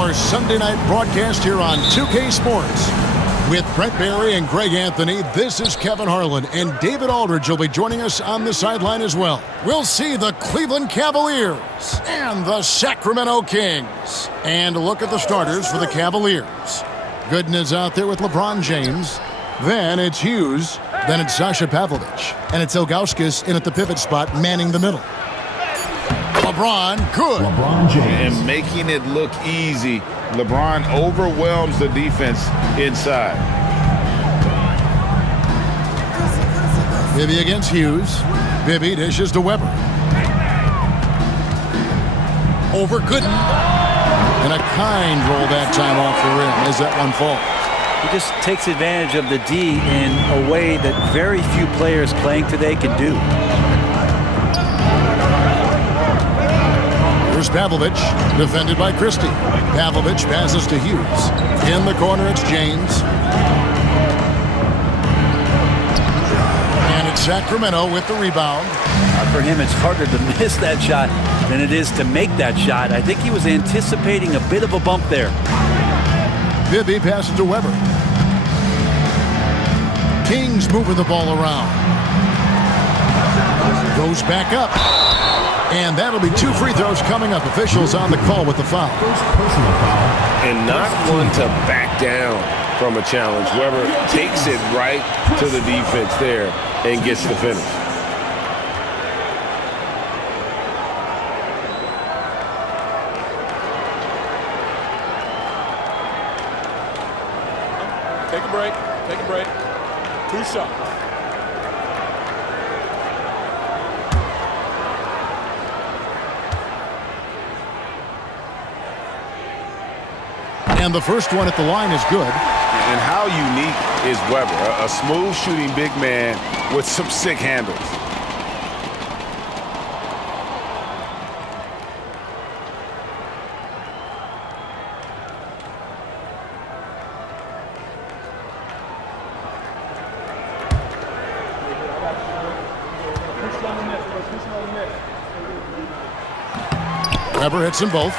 your Sunday night broadcast here on 2K Sports. With Brent Barry and Greg Anthony, this is Kevin Harlan, and David Aldridge will be joining us on the sideline as well. We'll see the Cleveland Cavaliers and the Sacramento Kings. And a look at the starters for the Cavaliers. Gooden is out there with LeBron James. Then it's Hughes. Then it's Sasha Pavlovich. And it's Ilgauskas in at the pivot spot, manning the middle. LeBron, good. LeBron James. And making it look easy. LeBron overwhelms the defense inside. Bibby against Hughes. Bibby dishes to Weber. Over Gooden. And a kind roll that time off the rim as that one falls. He just takes advantage of the D in a way that very few players playing today can do. Here's Pavlovich, defended by Christie. Pavlovich passes to Hughes. In the corner, it's James. And it's Sacramento with the rebound. For him, it's harder to miss that shot than it is to make that shot. I think he was anticipating a bit of a bump there. Bibby passes to Weber. Kings moving the ball around. Goes back up. And that'll be 2 free throws coming up. Officials on the call with the foul. Personal foul. And not one to back down from a challenge. Weber takes it right to the defense there and gets the finish. Take a break. Take a break. 2 shots. And the first one at the line is good. And how unique is Weber? A smooth shooting big man with some sick handles. Weber hits them both.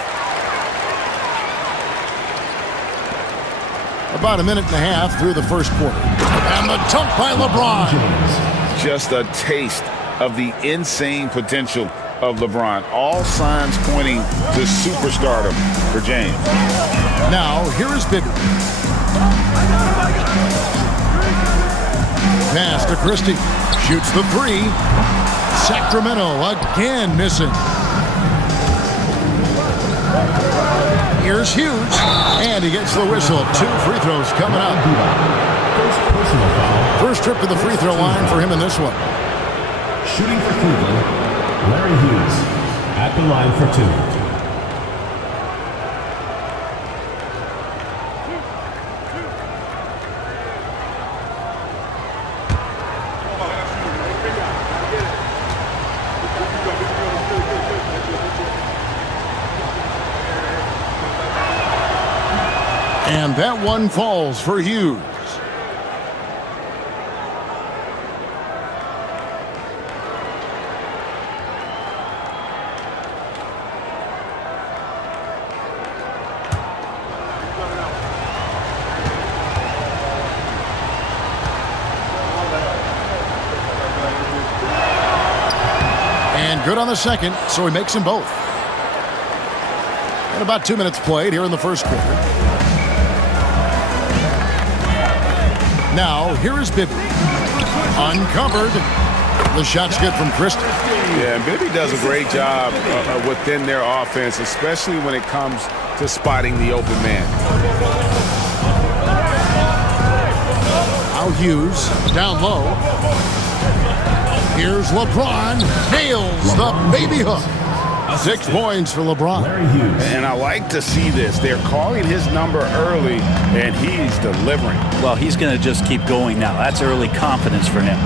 About a minute and a half through the first quarter. And the dunk by LeBron. Just a taste of the insane potential of LeBron. All signs pointing to superstardom for James. Now, here is Bibby. Pass to Christie. Shoots the 3. Sacramento again missing. Here's Hughes, and he gets the whistle. 2 free throws coming up. Personal foul. First trip to the free throw line for him in this one. Shooting for Cleveland, Larry Hughes at the line for 2. And that one falls for Hughes. And good on the second, so he makes them both. And about 2 minutes played here in the first quarter. Now, here is Bibby. Uncovered. The shot's good from Christie. Yeah, and Bibby does a great job within their offense, especially when it comes to spotting the open man. Now Hughes down low. Here's LeBron. Nails the baby hook. 6 points for LeBron. Larry Hughes. And I like to see this. They're calling his number early, and he's delivering. Well, he's going to just keep going now. That's early confidence for him.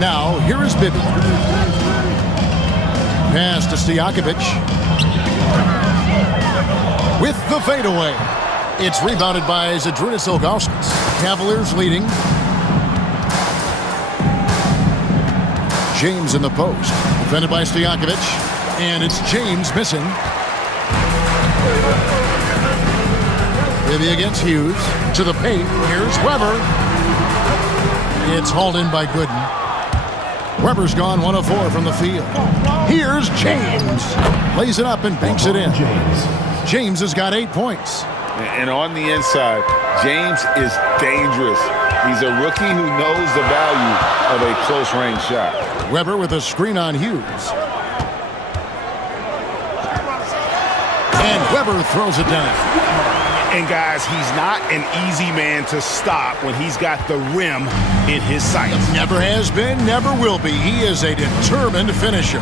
Now, here is Bibby. Pass to Stojakovic. With the fadeaway. It's rebounded by Zydrunas Ilgauskas. Cavaliers leading. James in the post. Defended by Stojakovic. And it's James missing. Bibby against Hughes. To the paint. Here's Weber. It's hauled in by Gooden. Weber's gone 1 of 4 from the field. Here's James. Lays it up and banks it in. James has got 8 points. And on the inside, James is dangerous. He's a rookie who knows the value of a close-range shot. Weber with a screen on Hughes. And Weber throws it down. And guys, he's not an easy man to stop when he's got the rim in his sights. Never has been, never will be. He is a determined finisher.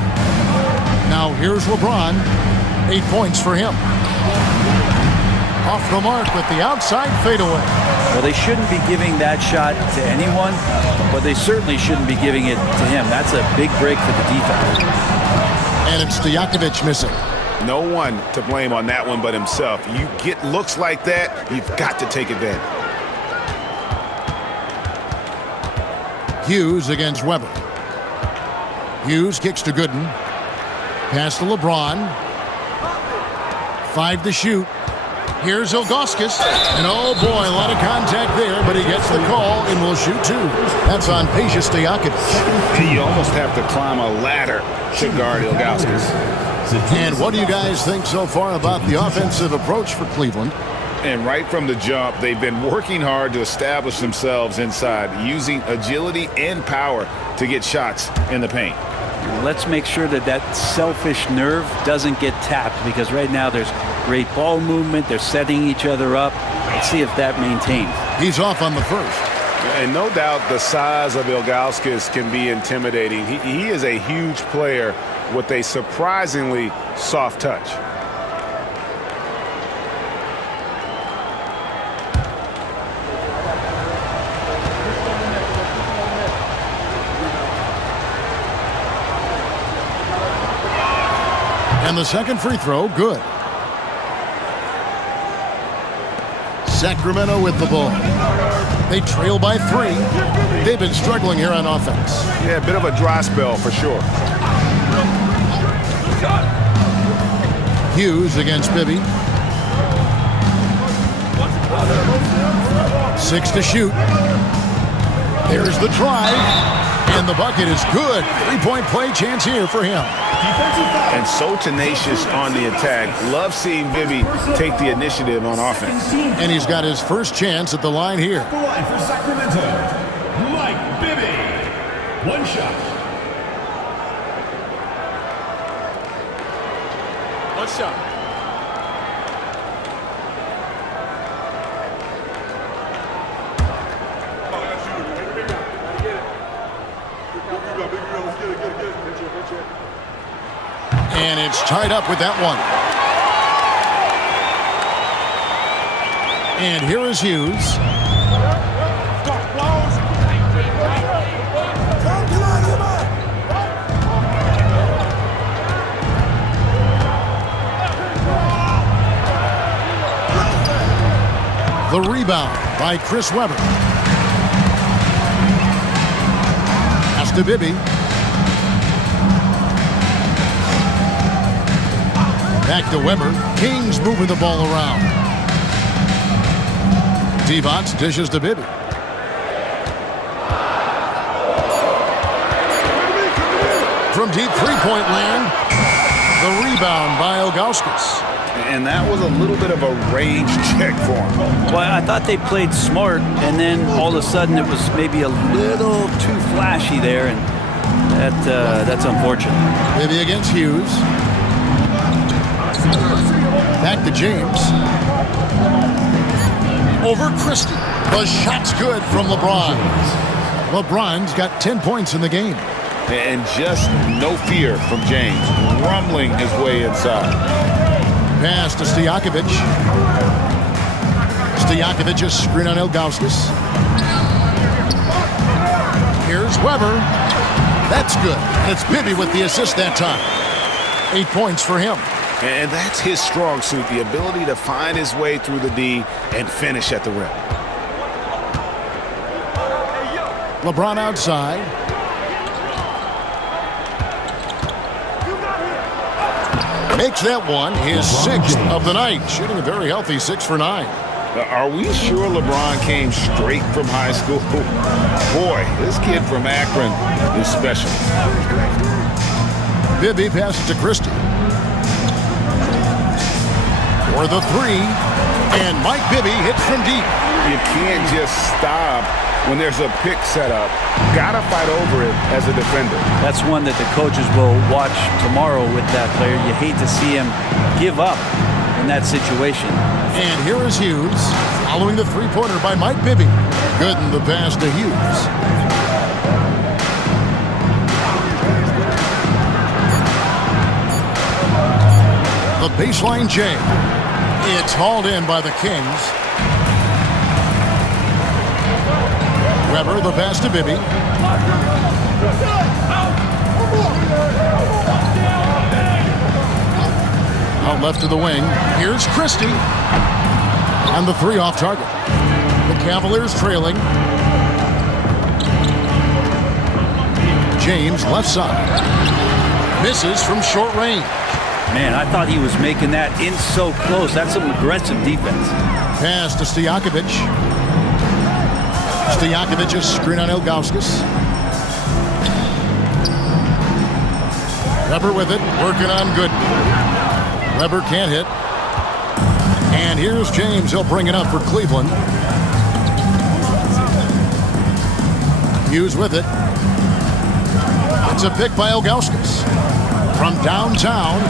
Now here's LeBron. 8 points for him. Off the mark with the outside fadeaway. Well, they shouldn't be giving that shot to anyone, but they certainly shouldn't be giving it to him. That's a big break for the defense. And it's Stojakovic missing. No one to blame on that one but himself. You get looks like that, you've got to take advantage. Hughes against Weber. Hughes kicks to Gooden. Pass to LeBron. 5 to shoot. Here's Ilgauskas. And oh boy, a lot of contact there, but he gets the call and will shoot 2. That's on Peja Stojakovic. You almost have to climb a ladder to guard Ilgauskas. And what do you guys think so far about the offensive approach for Cleveland? And right from the jump, they've been working hard to establish themselves inside, using agility and power to get shots in the paint. Let's make sure that that selfish nerve doesn't get tapped, because right now there's great ball movement. They're setting each other up. Let's see if that maintains. He's off on the first. And no doubt the size of Ilgauskas can be intimidating. He is a huge player with a surprisingly soft touch. And the second free throw, good. Sacramento with the ball. They trail by 3. They've been struggling here on offense. Yeah, a bit of a dry spell for sure. Hughes against Bibby. 6 to shoot. There's the drive. And the bucket is good. 3-point play chance here for him. And so tenacious on the attack. Love seeing Bibby take the initiative on offense. And he's got his first chance at the line here. The line for Sacramento, Mike Bibby. 1 shot. One shot. And it's tied up with that one. And here is Hughes. The rebound by Chris Webber. Pass to Bibby. Back to Weber. Kings moving the ball around. Divac dishes to Bibby. From deep three-point land, the rebound by Ilgauskas. And that was a little bit of a range check for him. Well, I thought they played smart, and then all of a sudden it was maybe a little too flashy there, and that's unfortunate. Bibby against Hughes. Back to James. Over Christie. The shot's good from LeBron. LeBron's got 10 points in the game. And just no fear from James, rumbling his way inside. Pass to Stojakovic. Stojakovic's screen on Ilgauskas. Here's Weber. That's good. And it's Bibby with the assist that time. 8 points for him. And that's his strong suit, the ability to find his way through the D and finish at the rim. LeBron outside. Makes that one his 6th of the night. Shooting a very healthy 6 for 9. Are we sure LeBron came straight from high school? Boy, this kid from Akron is special. Bibby passes to Christie. For the three, and Mike Bibby hits from deep. You can't just stop when there's a pick set up. Gotta fight over it as a defender. That's one that the coaches will watch tomorrow with that player. You hate to see him give up in that situation. And here is Hughes, following the three-pointer by Mike Bibby. Good in the pass to Hughes. The baseline J. It's hauled in by the Kings. Weber, the pass to Bibby. Out left to the wing. Here's Christie. And the three off target. The Cavaliers trailing. James left side. Misses from short range. Man, I thought he was making that in so close. That's some aggressive defense. Pass to Stojakovic. Stojakovic's screen on Ilgauskas. Weber with it, working on Gooden. Weber can't hit. And here's James. He'll bring it up for Cleveland. Hughes with it. It's a pick by Ilgauskas. From downtown,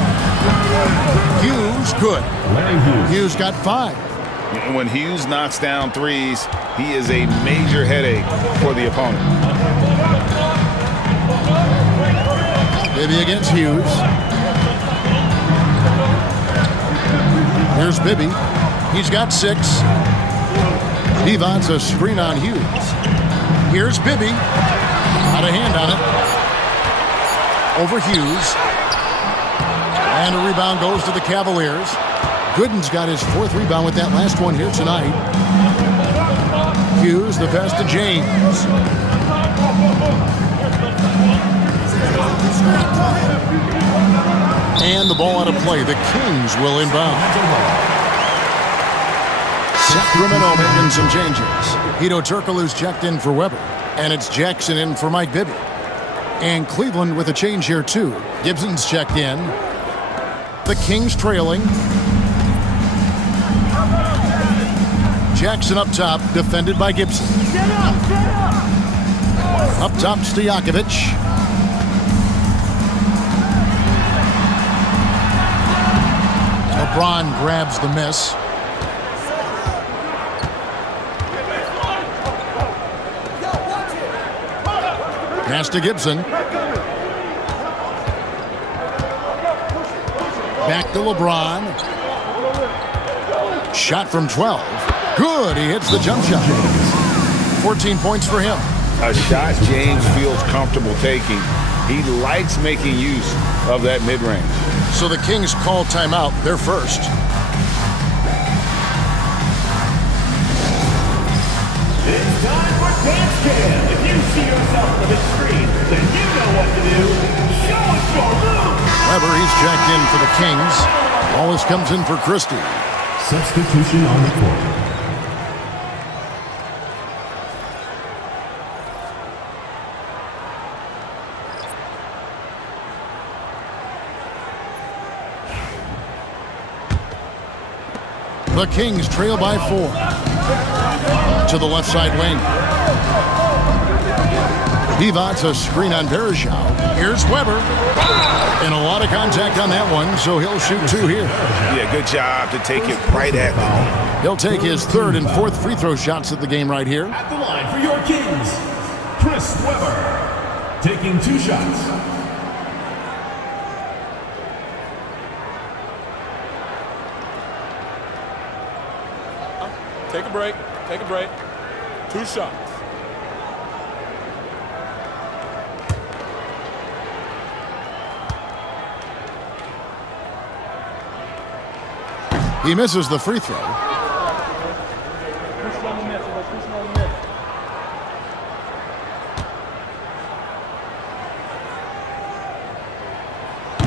Hughes good. Hughes got 5. And when Hughes knocks down threes, he is a major headache for the opponent. Bibby against Hughes. Here's Bibby. He's got 6. Devon's a screen on Hughes. Here's Bibby. Got a hand on it. Over Hughes. And a rebound goes to the Cavaliers. Gooden's got his 4th rebound with that last one here tonight. Hughes, the pass to James. And the ball out of play. The Kings will inbound. Sacramento making some changes. Hedo Turkoglu's checked in for Weber. And it's Jackson in for Mike Bibby. And Cleveland with a change here too. Gibson's checked in. The Kings trailing. Jackson up top, defended by Gibson. Up top, Stojakovic. LeBron grabs the miss. Pass to Gibson. Back to LeBron. Shot from 12. Good, he hits the jump shot. 14 points for him. A shot James feels comfortable taking. He likes making use of that mid-range. So the Kings call timeout. They're first. It's time for Dance Cam. If you see yourself on the big screen, then you know what to do. Show us your moves. Weber, he's checked in for the Kings. Wallace comes in for Christie. Substitution on the court. The Kings trail by 4. To the left side wing. Devon's a screen on Verishal. Here's Weber. And a lot of contact on that one, so he'll shoot 2 here. Yeah, good job to take it right at them. He'll take his 3rd and 4th free throw shots of the game right here. At the line for your Kings, Chris Weber, taking 2 shots. Take a break. Take a break. 2 shots. He misses the free throw.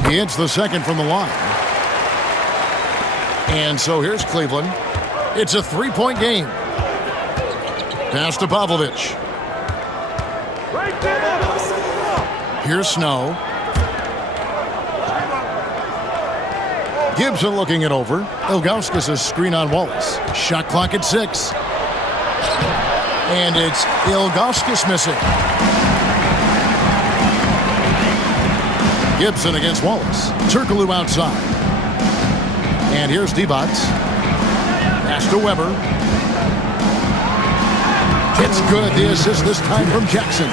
He hits the second from the line. And so here's Cleveland. It's a 3-point game. Pass to Pavlovich. Here's Snow. Gibson looking it over. Ilgauskas' screen on Wallace. Shot clock at 6. And it's Ilgauskas missing. Gibson against Wallace. Turkoglu outside. And here's Divac. Pass to Weber. It's good. The assist this time from Jackson.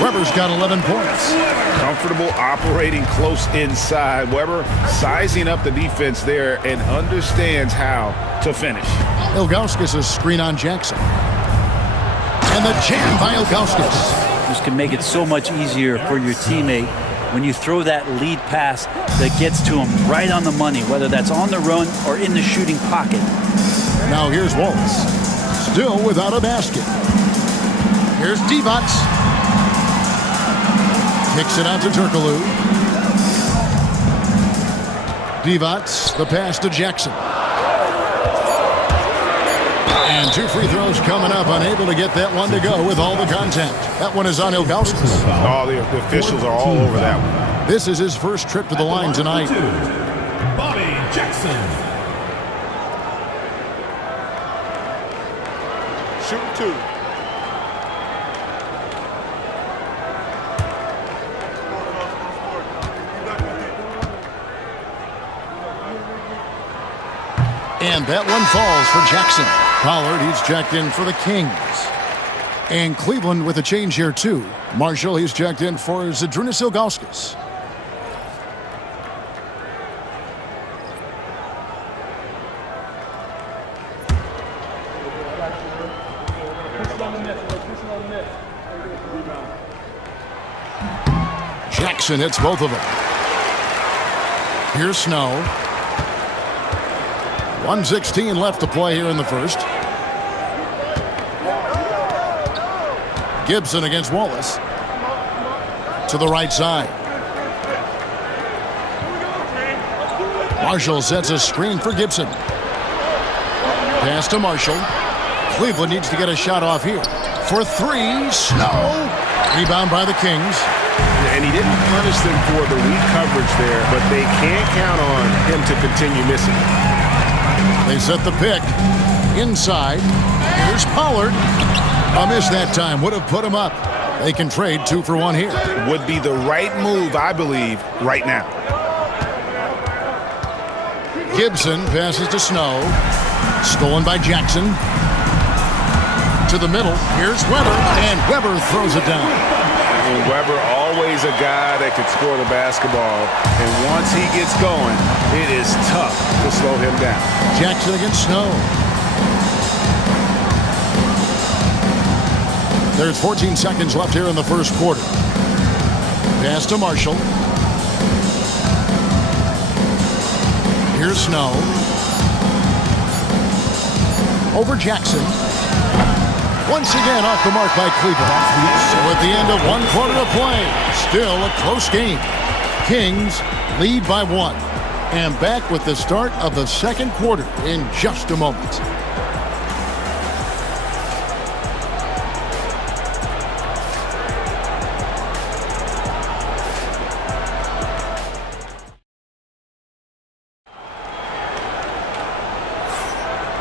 Weber's got 11 points. Comfortable operating close inside. Weber sizing up the defense there and understands how to finish. Ilgauskas' screen on Jackson. And the jam by Ilgauskas. This can make it so much easier for your teammate when you throw that lead pass that gets to him right on the money, whether that's on the run or in the shooting pocket. Now here's Wallace. Still without a basket. Here's Divac. Kicks it out to Turkoglu. Divac, the pass to Jackson. And 2 free throws coming up, unable to get that one to go with all the contact. That one is on Ilgauskas. Oh, the officials are all over that one. This is his first trip to the line tonight. Bobby Jackson. Shoot 2. And that one falls for Jackson. Pollard, he's checked in for the Kings. And Cleveland with a change here, too. Marshall, he's checked in for Zydrunas Ilgauskas. Jackson hits both of them. Here's Snow. 1:16 left to play here in the first. Gibson against Wallace. To the right side. Marshall sets a screen for Gibson. Pass to Marshall. Cleveland needs to get a shot off here. For 3, Snow. Rebound by the Kings. And he didn't punish them for the weak coverage there, but they can't count on him to continue missing. They set the pick. Inside. Here's Pollard. A miss that time. Would have put him up. They can trade 2 for 1 here. Would be the right move, I believe, right now. Gibson passes to Snow. Stolen by Jackson. To the middle. Here's Weber. And Weber throws it down. And Weber, always a guy that can score the basketball. And once he gets going, it is tough to slow him down. Jackson against Snow. There's 14 seconds left here in the first quarter. Pass to Marshall. Here's Snow. Over Jackson. Once again off the mark by Cleveland. So at the end of 1 quarter of play, still a close game. Kings lead by 1. And back with the start of the second quarter in just a moment.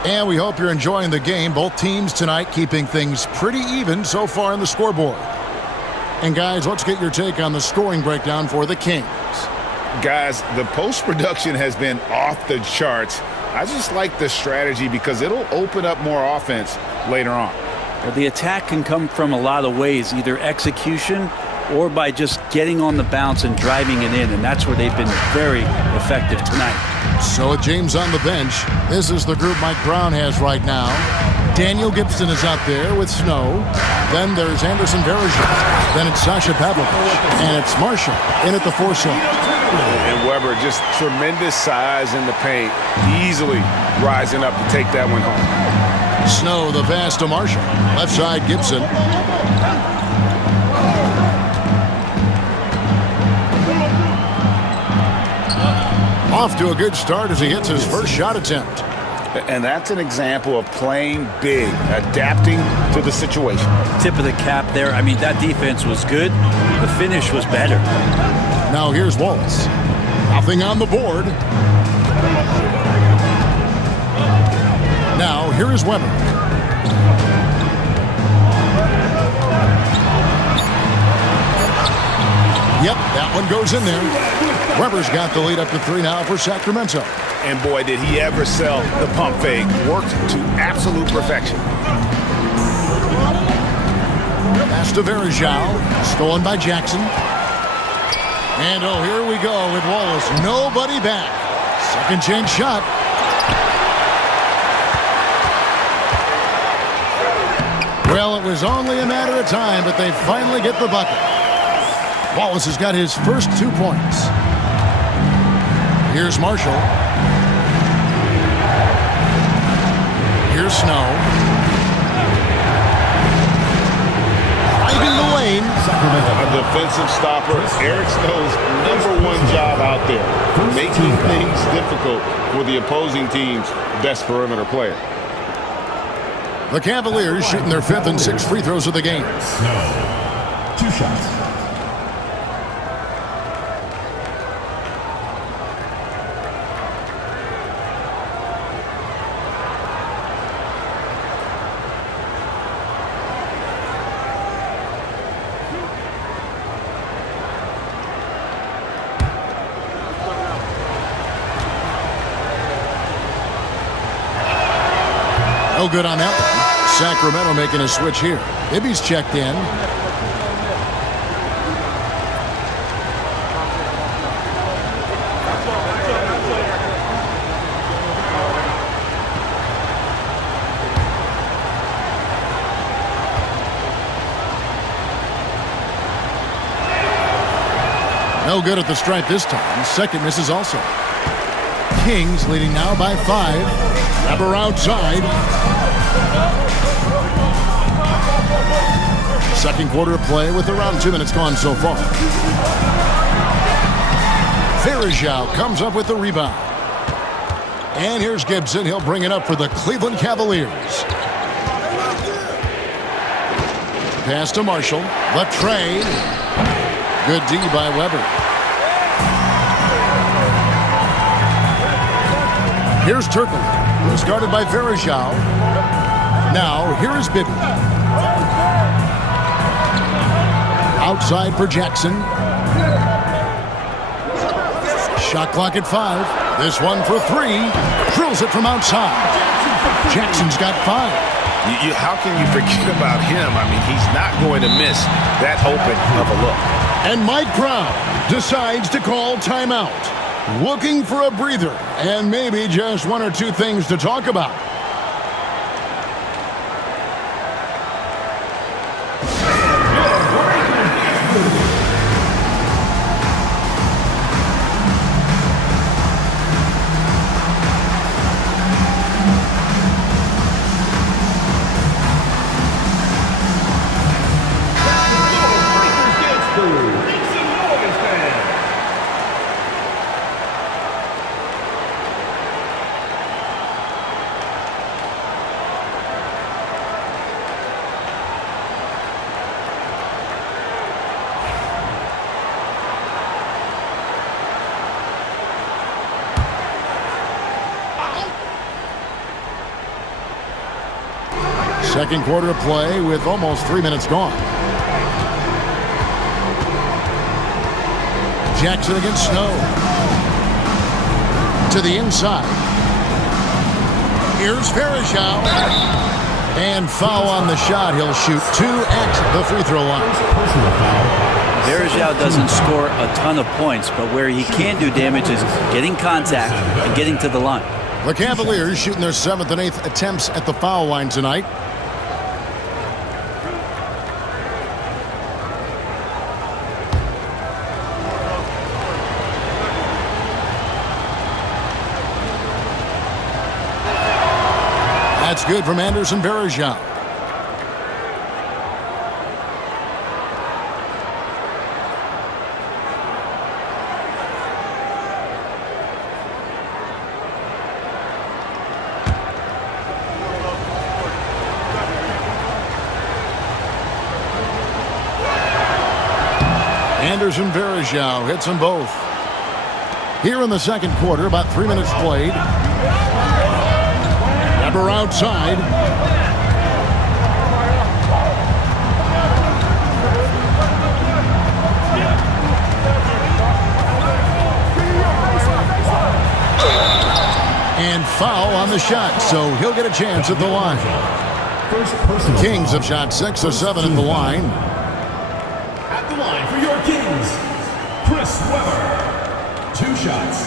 And we hope you're enjoying the game. Both teams tonight keeping things pretty even so far on the scoreboard. And guys, let's get your take on the scoring breakdown for the Kings. Guys, the post-production has been off the charts. I just like the strategy because it'll open up more offense later on. Well, the attack can come from a lot of ways, either execution or by just getting on the bounce and driving it in, and that's where they've been very effective tonight. So with James on the bench, this is the group Mike Brown has right now. Daniel Gibson is out there with Snow. Then there's Anderson Varejao. Then it's Sasha Pavlovich. And it's Marshall in at the 4 slot. And Weber, just tremendous size in the paint, easily rising up to take that one home. Snow, the pass to Marshall. Left side, Gibson. Off to a good start as he hits his first shot attempt. And that's an example of playing big, adapting to the situation. Tip of the cap there. I mean, that defense was good. The finish was better. Now here's Wallace. Nothing on the board. Now here is Weber. Yep, that one goes in there. Weber's got the lead up to 3 now for Sacramento. And boy, did he ever sell the pump fake. Worked to absolute perfection. Pass to Verajao. Stolen by Jackson. And oh, here we go with Wallace. Nobody back. Second chance shot. Well, it was only a matter of time, but they finally get the bucket. Wallace has got his first 2 points. Here's Marshall. Here's Snow. Driving the lane. A defensive stopper. Eric Snow's #1 job out there. Making things difficult for the opposing team's best perimeter player. The Cavaliers shooting their 5th and 6th free throws of the game. Snow. 2 shots. No good on that one. Sacramento making a switch here. Ibby's checked in. No good at the stripe this time. Second misses also. Kings leading now by 5. Weber outside. Second quarter of play with around 2 minutes gone so far. Verajao comes up with the rebound. And here's Gibson. He'll bring it up for the Cleveland Cavaliers. Pass to Marshall. The trade. Good D by Weber. Here's Turkle. Started by Verajao. Now, here is Bibby. Outside for Jackson. Shot clock at 5. This one for 3. Drills it from outside. Jackson's got 5. How can you forget about him? I mean, he's not going to miss that open of a look. And Mike Brown decides to call timeout. Looking for a breather and maybe just 1 or 2 things to talk about. Second quarter of play with almost 3 minutes gone. Jackson against Snow. To the inside. Here's Verajao. And foul on the shot. He'll shoot 2 at the free throw line. Verajao doesn't score a ton of points, but where he can do damage is getting contact and getting to the line. The Cavaliers shooting their 7th and 8th attempts at the foul line tonight. That's good from Anderson Verajao. Anderson Varejao hits them both. Here in the second quarter, about 3 minutes played. Weber outside. And foul on the shot, so he'll get a chance at the line. Kings have shot 6 of 7 at the line. At the line for your Kings, Chris Webber. 2 shots.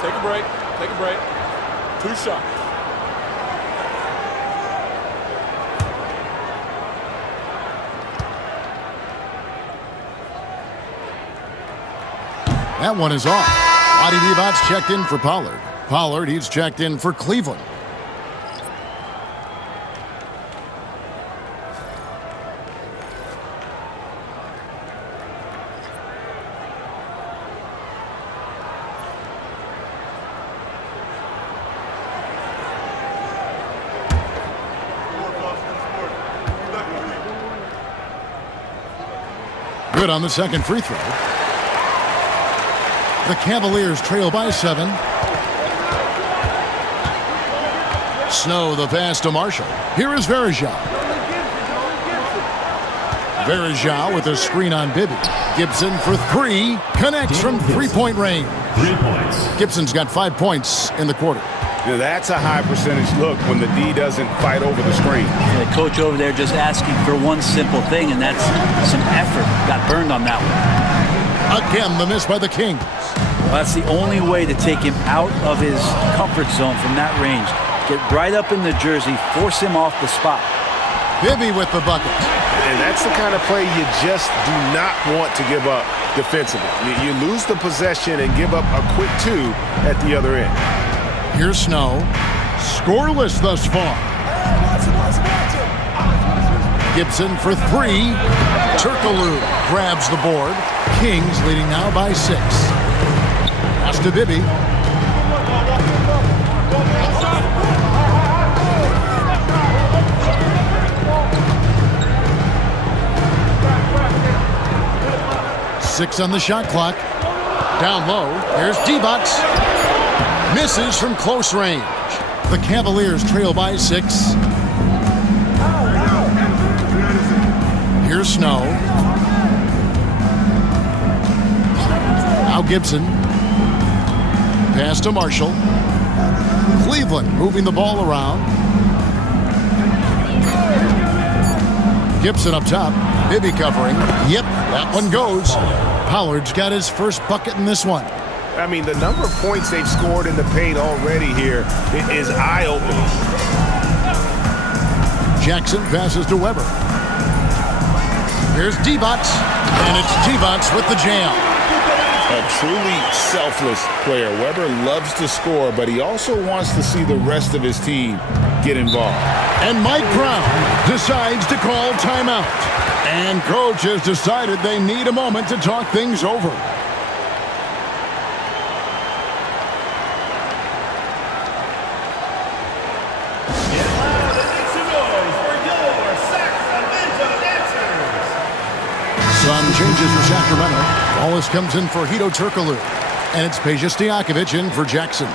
Take a break. Take a break. 2 shots. That one is off. Adi Divac's checked in for Pollard. Pollard, he's checked in for Cleveland. Good on the second free throw. The Cavaliers trail by 7. Snow the pass to Marshall. Here is Varejao. Varejao with a screen on Bibby. Gibson for 3. Connects from three-point range. 3 points. Gibson's got 5 points in the quarter. Yeah, that's a high percentage look when the D doesn't fight over the screen. The coach over there just asking for one simple thing, and that's some effort. Got burned on that one. Again, the miss by the Kings. Well, that's the only way to take him out of his comfort zone from that range. Get right up in the jersey, force him off the spot. Bibby with the bucket. And that's the kind of play you just do not want to give up defensively. You lose the possession and give up a quick 2 at the other end. Here's Snow. Scoreless thus far. Gibson for 3. Turkoglu grabs the board. Kings leading now by 6. Pass to Bibby. Six on the shot clock. Down low. Here's Divac. Misses from close range. The Cavaliers trail by 6. Here's Snow. Now Gibson. Pass to Marshall. Cleveland moving the ball around. Gibson up top. Bibby covering. Yep, that one goes. Pollard's got his first bucket in this one. I mean, the number of points they've scored in the paint already here is eye-opening. Jackson passes to Weber. Here's Divac, and it's Divac with the jam. A truly selfless player. Weber loves to score, but he also wants to see the rest of his team get involved. And Mike Brown decides to call timeout. And coach has decided they need a moment to talk things over. Some changes for Sacramento. Wallace comes in for Hedo Turkoglu. And it's Peja Stojakovic in for Jackson.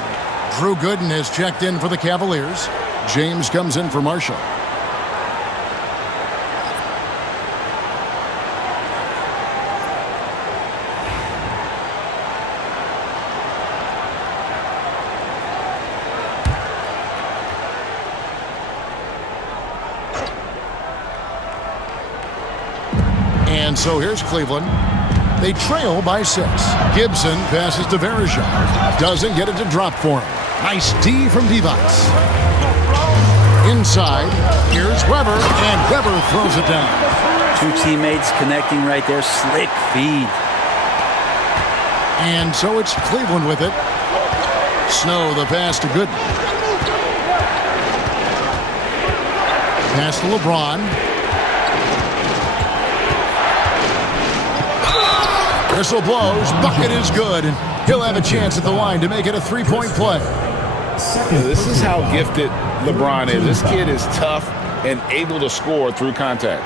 Drew Gooden is checked in for the Cavaliers. James comes in for Marshall. And so here's Cleveland. They trail by 6. Gibson passes to Varejao. Doesn't get it to drop for him. Nice D from Divac. Inside, here's Weber, and Weber throws it down. 2 teammates connecting right there. Slick feed. And so it's Cleveland with it. Snow the pass to Gooden. Pass to LeBron. Whistle blows. Bucket is good. And he'll have a chance at the line to make it a 3-point play. This is how gifted LeBron is. This kid is tough and able to score through contact.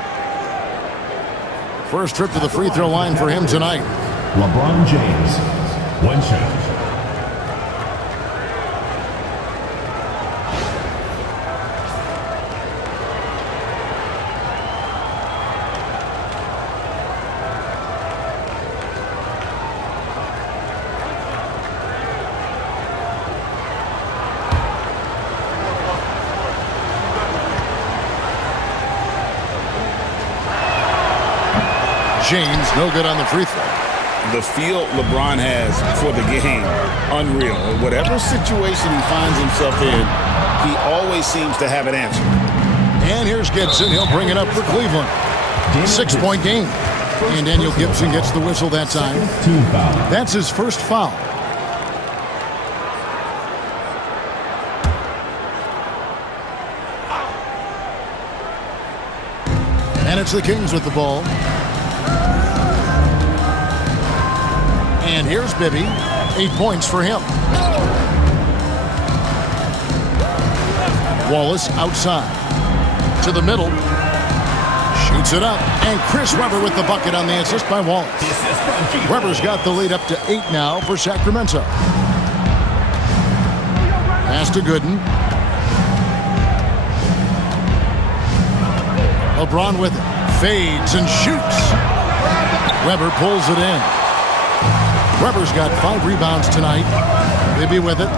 First trip to the free throw line for him tonight. LeBron James, one shot. James, no good on the free throw. The feel LeBron has for the game, unreal. Whatever situation he finds himself in, he always seems to have an answer. And here's Gibson. He'll bring it up for Cleveland. 6-point game. And Daniel Gibson gets the whistle that time. That's his first foul. And it's the Kings with the ball. And here's Bibby. 8 points for him. Wallace outside. To the middle. Shoots it up. And Chris Webber with the bucket on the assist by Wallace. Webber's got the lead up to 8 now for Sacramento. Pass to Gooden. LeBron with it. Fades and shoots. Webber pulls it in. Webber's got 5 rebounds tonight. Bibby with it.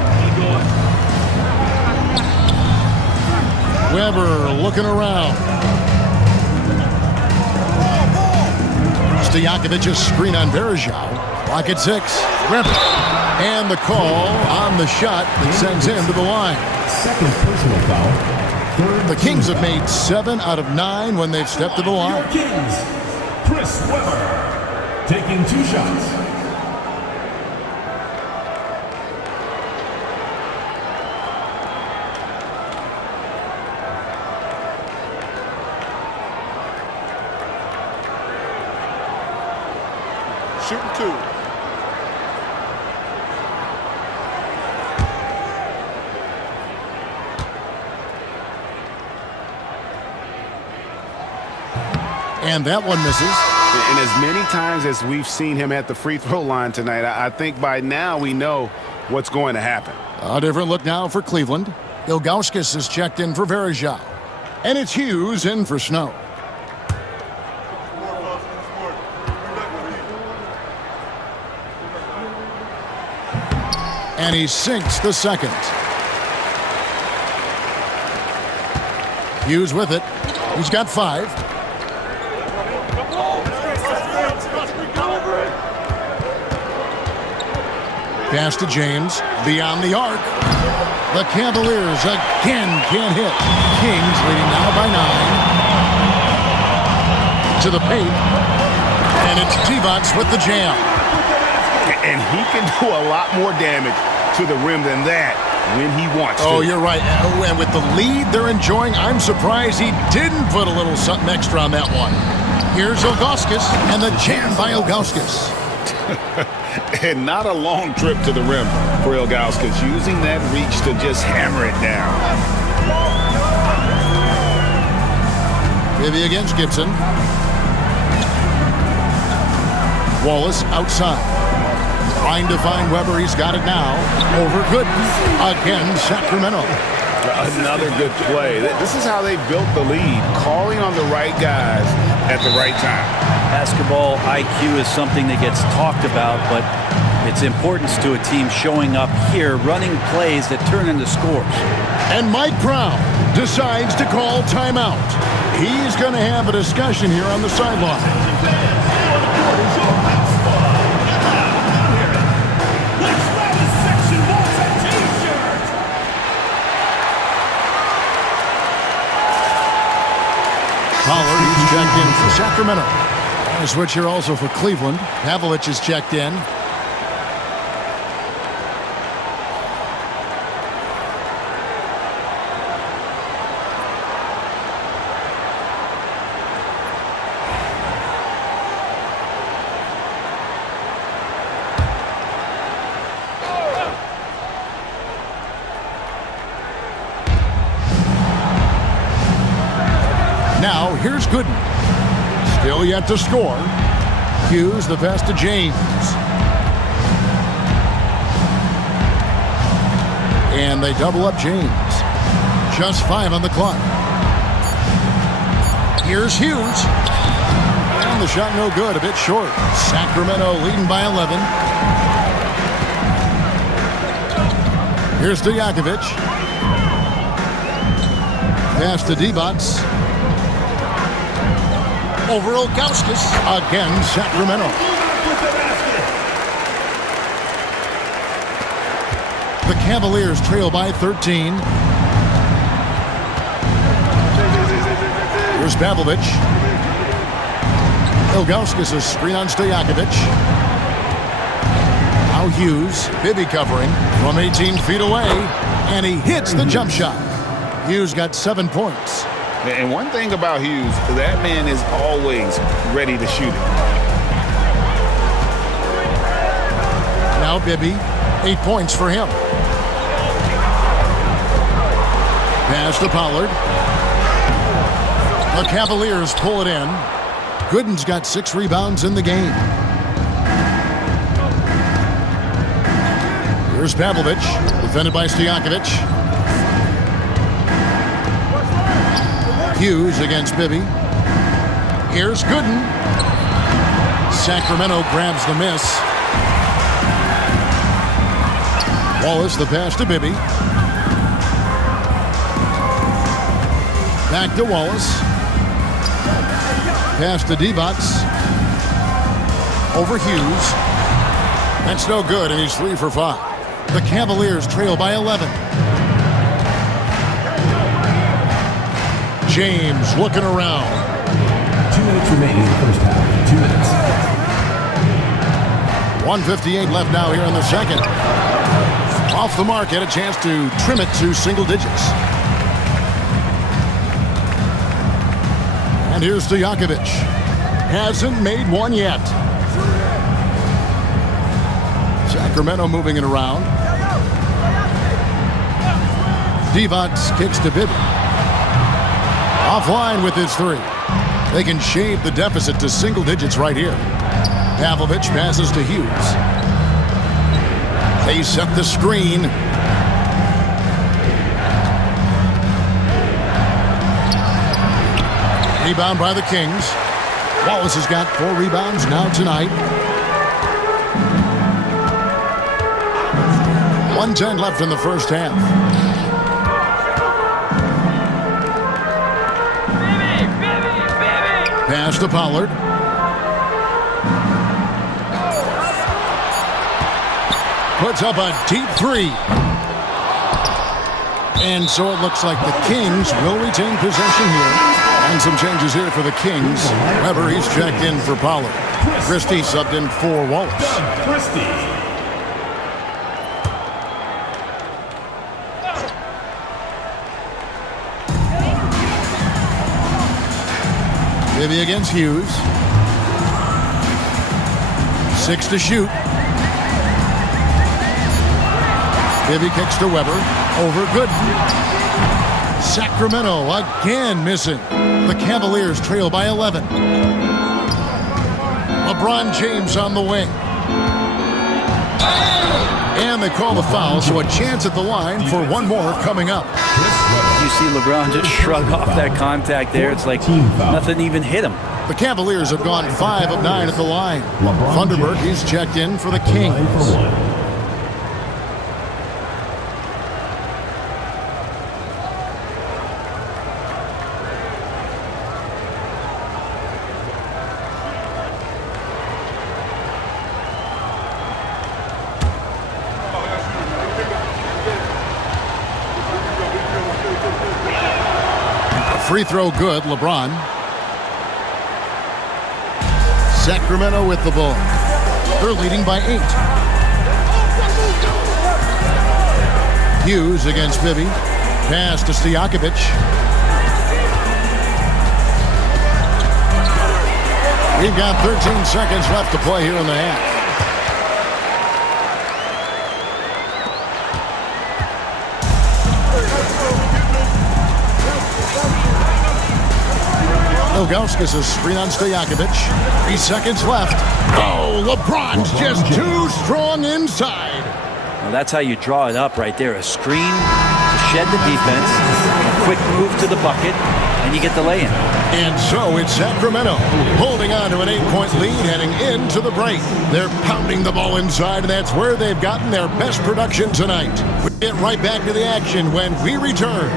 Webber looking around. Stojakovic's screen on Verjao. Clock at 6. Webber. And the call on the shot that sends him to the line. Second personal foul. The Kings have made 7 out of 9 when they've stepped to the line. Your Kings, Chris Webber, taking 2 shots. Shooting 2. And that one misses. And as many times as we've seen him at the free throw line tonight, I think by now we know what's going to happen. A different look now for Cleveland. Ilgauskas is checked in for Verjao. And it's Hughes in for Snow. And he sinks the second. Hughes with it. He's got 5. Pass to James. Beyond the arc. The Cavaliers again can't hit. Kings leading now by 9. To the paint. And it's T-Bots with the jam. And he can do a lot more damage to the rim than that when he wants to. Oh, you're right. And with the lead they're enjoying, I'm surprised he didn't put a little something extra on that one. Here's Ilgauskas, and the jam by Ilgauskas. And not a long trip to the rim for Ilgauskas, using that reach to just hammer it down. Bibby against Gibson. Wallace outside. Trying to find Webber. He's got it now. Over Gooden. Again, Sacramento. Another good play. This is how they built the lead, calling on the right guys at the right time. Basketball IQ is something that gets talked about, but its importance to a team showing up here, running plays that turn into scores. And Mike Brown decides to call timeout. He's going to have a discussion here on the sideline. Pollard, he's checked in for Sacramento. And a switch here also for Cleveland. Pavlovich is checked in. here's Gooden. Still yet to score. Hughes, the pass to James. And they double up James. Just 5 on the clock. Here's Hughes. And the shot no good, a bit short. Sacramento leading by 11. Here's Stojakovic. Pass to D-Bots. Over Ilgauskas. Again, Sacramento. The Cavaliers trail by 13. Here's Pavlovic. Ilgauskas a screen on Stojakovic. Now Hughes. Bibby covering from 18 feet away. And he hits the jump shot. Hughes got 7 points. And one thing about Hughes, that man is always ready to shoot it. Now Bibby. 8 points for him. Pass to Pollard. The Cavaliers pull it in. Gooden's got 6 rebounds in the game. Here's Pavlovic, defended by Stojakovic. Hughes against Bibby. Here's Gooden. Sacramento grabs the miss. Wallace, the pass to Bibby. Back to Wallace. Pass to D-Bots. Over Hughes. That's no good, and he's 3 for 5. The Cavaliers trail by 11. James looking around. 2 minutes remaining in the first half. 2 minutes. 1:58 left now here in the second. Off the mark, had a chance to trim it to single digits. And here's Stojakovic. Hasn't made one yet. Sacramento moving it around. Divac kicks to Bibby. Offline with his 3. They can shave the deficit to single digits right here. Pavlovic passes to Hughes. They set the screen. Rebound by the Kings. Wallace has got 4 rebounds now tonight. 1:10 left in the first half. Pass to Pollard. Puts up a deep 3. And so it looks like the Kings will retain possession here. And some changes here for the Kings. Weber, he's checked in for Pollard. Christie subbed in for Wallace. Bibby against Hughes. 6 to shoot. Bibby kicks to Weber. Over Gooden. Sacramento again missing. The Cavaliers trail by 11. LeBron James on the wing. And they call the foul, so a chance at the line for one more coming up. You see LeBron just shrug off that contact there. It's like nothing even hit him. The Cavaliers have gone 5 of 9 at the line. Thunderberg, he's checked in for the Kings. Free throw good, LeBron. Sacramento with the ball. They're leading by 8. Hughes against Bibby. Pass to Stojakovic. We've got 13 seconds left to play here in the half. Ilgauskas' screen on Stojakovic. 3 seconds left. Oh, LeBron's just too strong inside. Well, that's how you draw it up right there. A screen to shed the defense, a quick move to the bucket, and you get the lay-in. And so it's Sacramento holding on to an 8-point lead heading into the break. They're pounding the ball inside, and that's where they've gotten their best production tonight. We'll get right back to the action when we return.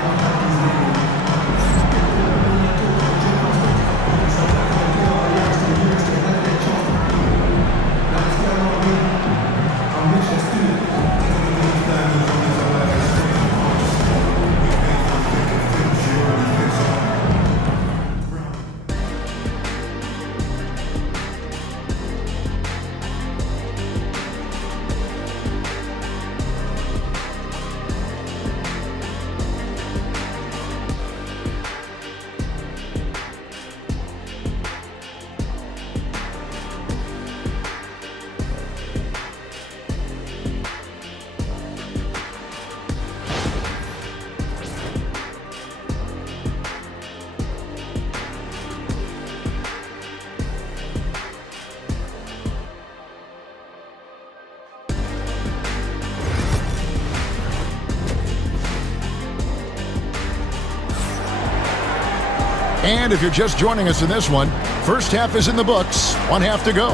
And if you're just joining us in this one, first half is in the books, 1 half to go.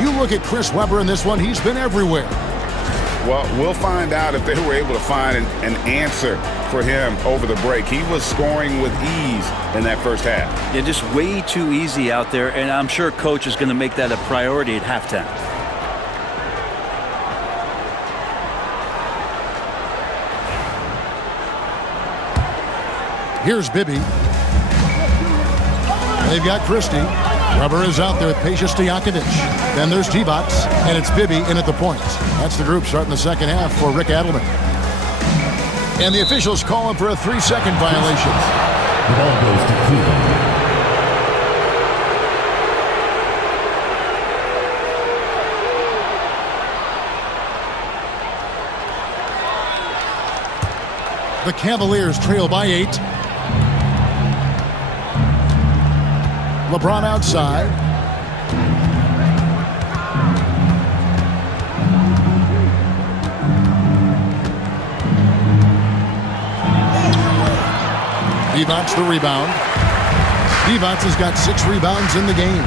You look at Chris Webber in this one, he's been everywhere. Well, we'll find out if they were able to find an answer for him over the break. He was scoring with ease in that first half. Yeah, just way too easy out there, and I'm sure coach is going to make that a priority at halftime. Here's Bibby. They've got Christie. Rubber is out there with Peja Stojakovic. Then there's Divac, and it's Bibby in at the point. That's the group starting the second half for Rick Adelman. And the officials call him for a 3-second violation. The ball goes to Cleveland. The Cavaliers trail by 8. LeBron outside. Divac the rebound. Divac has got 6 rebounds in the game.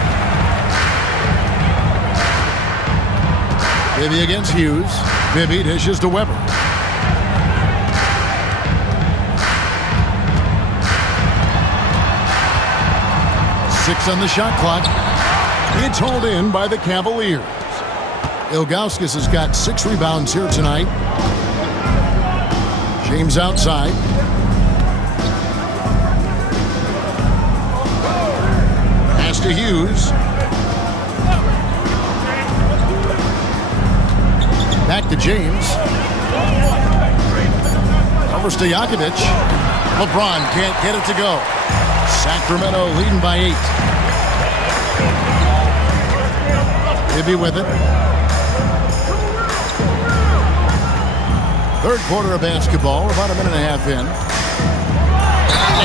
Bibby against Hughes. Bibby dishes to Webber. Six on the shot clock. It's hauled in by the Cavaliers. Ilgauskas has got 6 rebounds here tonight. James outside. Pass to Hughes. Back to James. Over Stojakovic. LeBron can't get it to go. Sacramento leading by 8. Bibby with it. Third quarter of basketball, about a minute and a half in.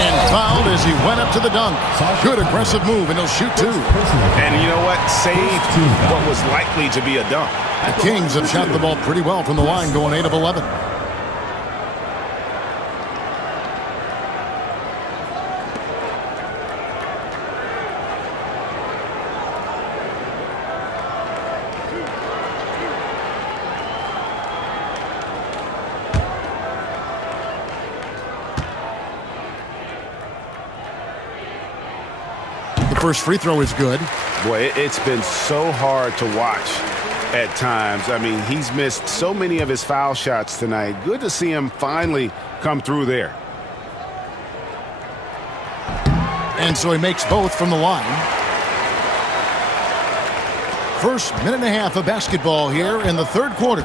And fouled as he went up to the dunk. Good aggressive move, and he'll shoot 2. And you know what? Saved what was likely to be a dunk. The Kings have shot the ball pretty well from the line, going 8 of 11. First free throw is good. Boy, it's been so hard to watch at times. I mean, he's missed so many of his foul shots tonight. Good to see him finally come through there. And so he makes both from the line. First minute and a half of basketball here in the third quarter.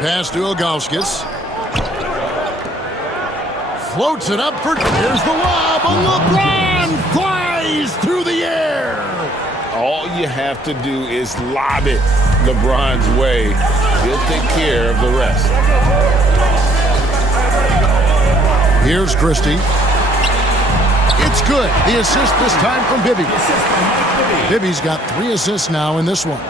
Pass to Ilgauskas. Floats it up for, here's the lob, and LeBron flies through the air. All you have to do is lob it LeBron's way. He'll take care of the rest. Here's Christie. It's good. The assist this time from Bibby. Bibby's got 3 assists now in this one.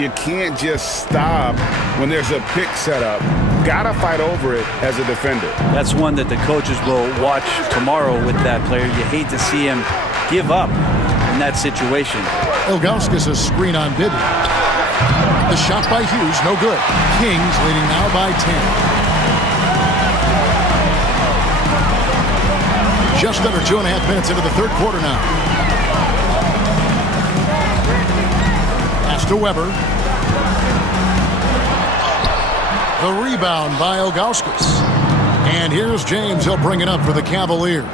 You can't just stop when there's a pick set up. Gotta fight over it as a defender. That's one that the coaches will watch tomorrow with that player. You hate to see him give up in that situation. Ilgauskas a screen on Bibby. The shot by Hughes, no good. Kings leading now by 10. Just under 2.5 minutes into the third quarter now. Pass to Weber. The rebound by Ilgauskas. And here's James. He'll bring it up for the Cavaliers.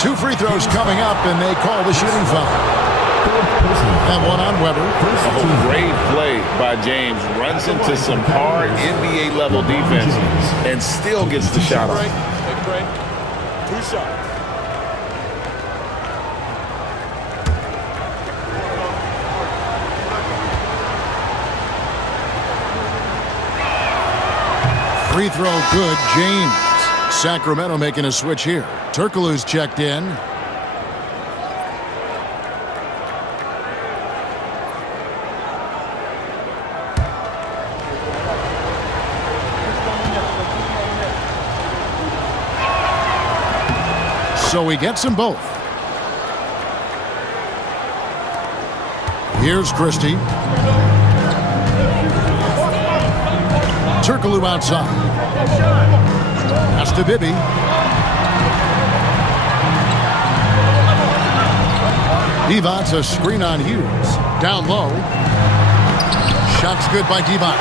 Two free throws coming up, and they call the shooting foul. And one on Weber. Oh, great play by James. Runs into some hard NBA-level defense and still gets the shot off. Take a break. 2 shots. Free throw good, James. Sacramento making a switch here. Turkoglu's checked in. So he gets them both. Here's Christie. Turkoglu outside. Pass to Bibby. Divac a screen on Hughes. Down low. Shot's good by Divac.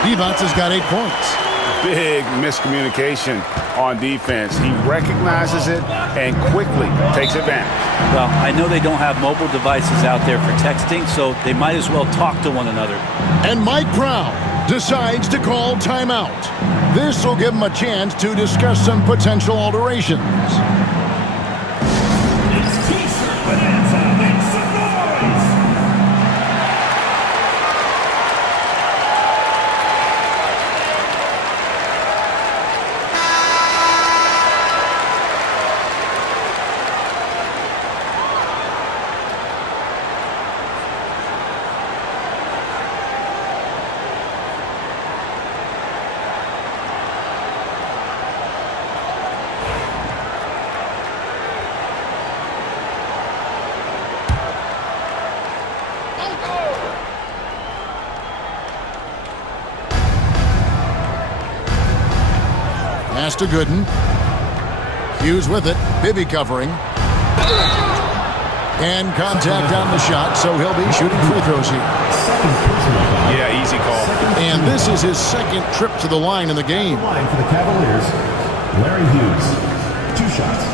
Divac has got 8 points. Big miscommunication on defense. He recognizes it and quickly takes advantage. Well, I know they don't have mobile devices out there for texting, so they might as well talk to one another. And Mike Brown decides to call timeout. This will give him a chance to discuss some potential alterations. It's T-shirt bonanza. Make some noise. Pass to Gooden. Hughes with it. Bibby covering. And contact on the shot, so he'll be shooting free throws here. Yeah, easy call. And this is his second trip to the line in the game. Line for the Cavaliers, Larry Hughes. 2 shots.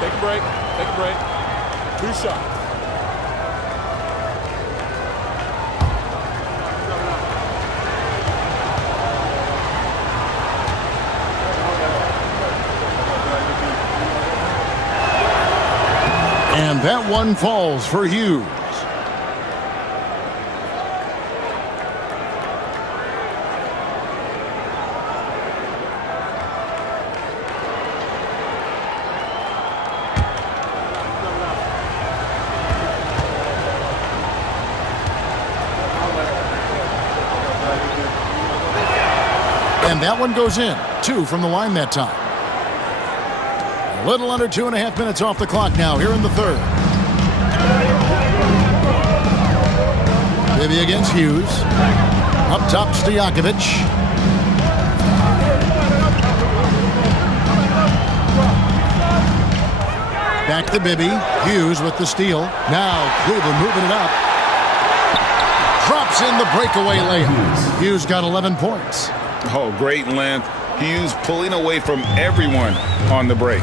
Take a break. Take a break. 2 shots. And that one falls for Hughes. And that one goes in. 2 from the line that time. A little under 2.5 minutes off the clock now here in the third. Bibby against Hughes. Up top, Stojakovic. Back to Bibby. Hughes with the steal. Now Cleveland moving it up. Drops in the breakaway layup. Hughes got 11 points. Oh, great length. Hughes pulling away from everyone on the break.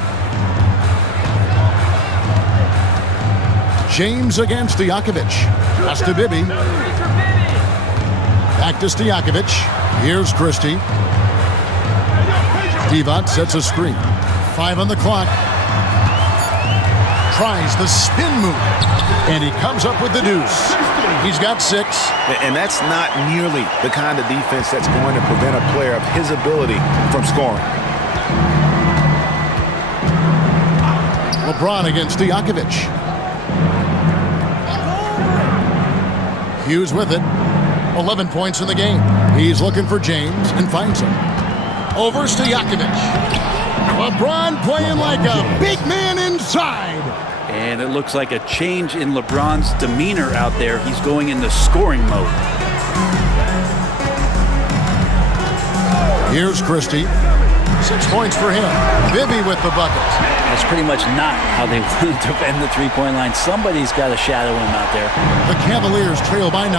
James against Stojakovic. Pass to Bibby. Back to Stojakovic. Here's Christie. Divac sets a screen. 5 on the clock. tries the spin move, and he comes up with the deuce. He's got 6. And that's not nearly the kind of defense that's going to prevent a player of his ability from scoring. LeBron against Stojakovic. Hughes with it. 11 points in the game. He's looking for James and finds him. Over Stojakovic. LeBron playing like a big man inside. And it looks like a change in LeBron's demeanor out there. He's going into scoring mode. Here's Christie. 6 points for him. Bibby with the bucket. That's pretty much not how they want to defend the three-point line. Somebody's got to shadow him out there. The Cavaliers trail by 9.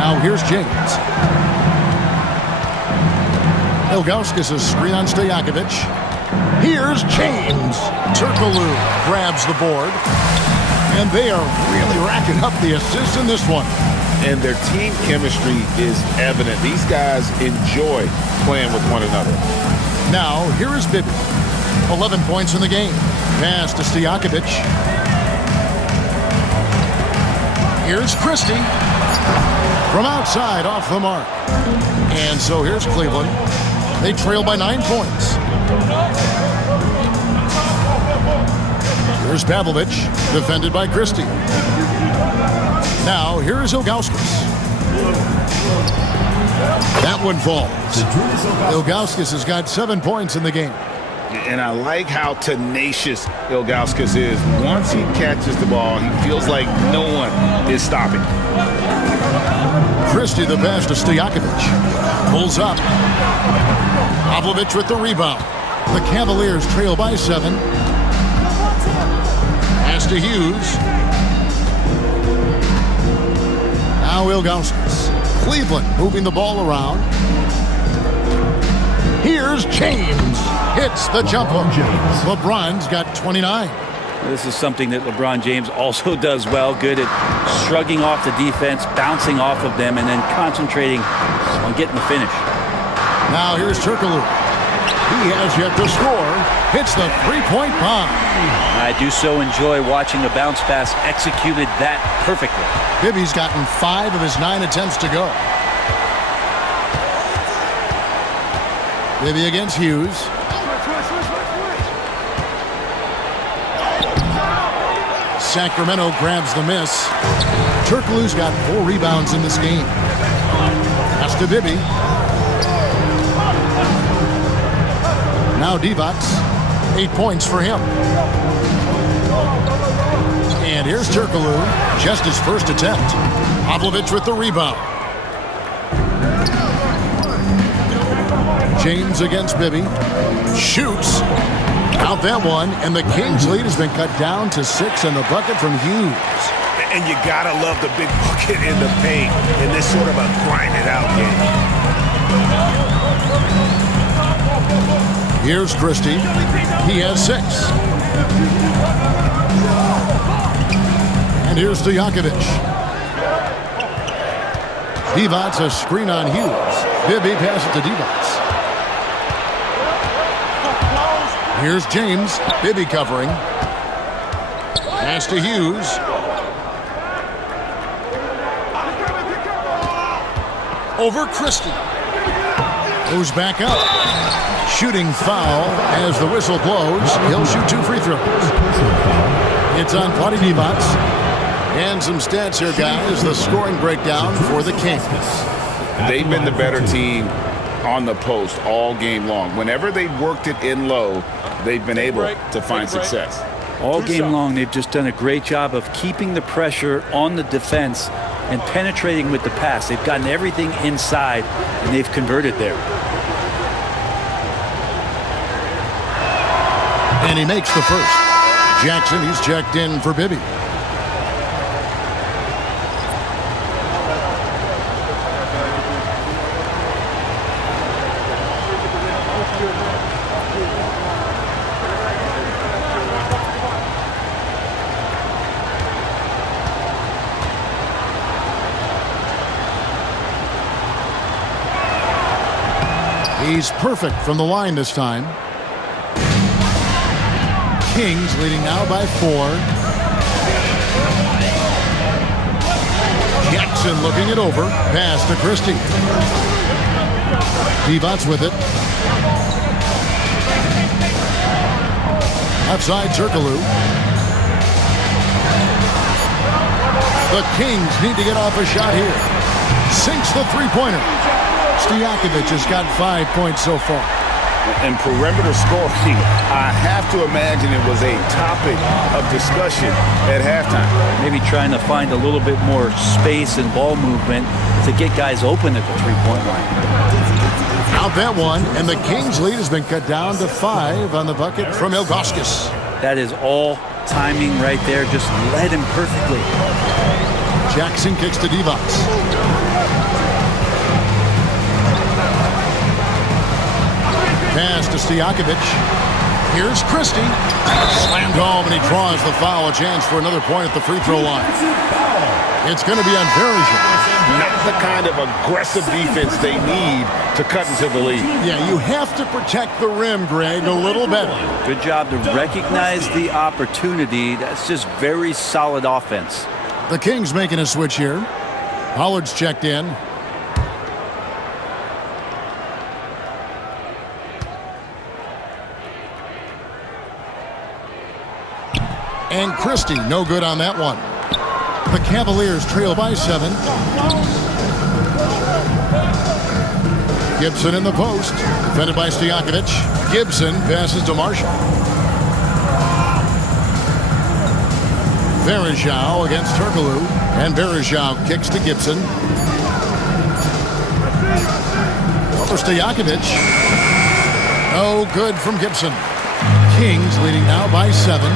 Now here's James. Ilgauskas' screen on Stojakovic. Here's James. Turkoglu grabs the board. And they are really racking up the assists in this one. And their team chemistry is evident. These guys enjoy playing with one another. Now, here is Bibby. 11 points in the game. Pass to Stojakovic. Here's Christie. From outside, off the mark. And so here's Cleveland. They trail by 9 points. Here's Pavlovic, defended by Christie. Now, here is Ilgauskas. That one falls. Ilgauskas has got 7 points in the game. And I like how tenacious Ilgauskas is. Once he catches the ball, he feels like no one is stopping. Christie the pass to Stojakovic. Pulls up. Pavlovic with the rebound. The Cavaliers trail by 7. Pass to Hughes. Now Ilgauskas. Cleveland moving the ball around. Here's James. Hits the jump hook. LeBron's got 29. This is something that LeBron James also does well. Good at shrugging off the defense, bouncing off of them, and then concentrating on getting the finish. Now here's Turkoglu. He has yet to score. Hits the three-point bomb. I do so enjoy watching a bounce pass executed that perfectly. Bibby's gotten 5 of his 9 attempts to go. Bibby against Hughes. Sacramento grabs the miss. Turkoglu's got 4 rebounds in this game. Pass to Bibby. Now Divac. 8 points for him. And here's Turkoglu. Just his first attempt. Pavlovic with the rebound. James against Bibby. Shoots. Out that one, and the Kings' lead has been cut down to 6 in the bucket from Hughes. And you gotta love the big bucket in the paint in this sort of a grind-it-out game. Here's Christie. He has 6. And here's Stojakovic. Divac a screen on Hughes. Bibby passes to Divac. Here's James. Bibby covering. Pass to Hughes. Over Christie. Goes back up. Shooting foul as the whistle blows. He'll shoot 2 free throws. It's on Vlade Divac. And some stats here, guys. The scoring breakdown for the Kings. They've been the better team on the post all game long. Whenever they've worked it in low, they've been able to find success. All game long, they've just done a great job of keeping the pressure on the defense and penetrating with the pass. They've gotten everything inside, and they've converted there. And he makes the first. Jackson, he's checked in for Bibby. He's perfect from the line this time. Kings leading now by 4. Jackson looking it over. Pass to Christie. Divac with it. Outside Turkoglu. The Kings need to get off a shot here. Sinks the three-pointer. Stojakovic has got 5 points so far. And perimeter scoring, I have to imagine it was a topic of discussion at halftime. Maybe trying to find a little bit more space and ball movement to get guys open at the three-point line. Out that one, and the Kings' lead has been cut down to 5 on the bucket from Ilgauskas. That is all timing right there. Just led him perfectly. Jackson kicks to Divac. Pass to Stojakovic. Here's Christie. Slammed home, and he draws the foul. A chance for another point at the free throw line. It's going to be on Verja. Not the kind of aggressive defense they need to cut into the lead. Yeah, you have to protect the rim, Greg, a little better. Good job to recognize the opportunity. That's just very solid offense. The Kings making a switch here. Pollard's checked in. And Christie, no good on that one. The Cavaliers trail by 7. Gibson in the post. Defended by Stojakovic. Gibson passes to Marshall. Verja against Turkoglu. And Verja kicks to Gibson. Over Stojakovic. No good from Gibson. Kings leading now by 7.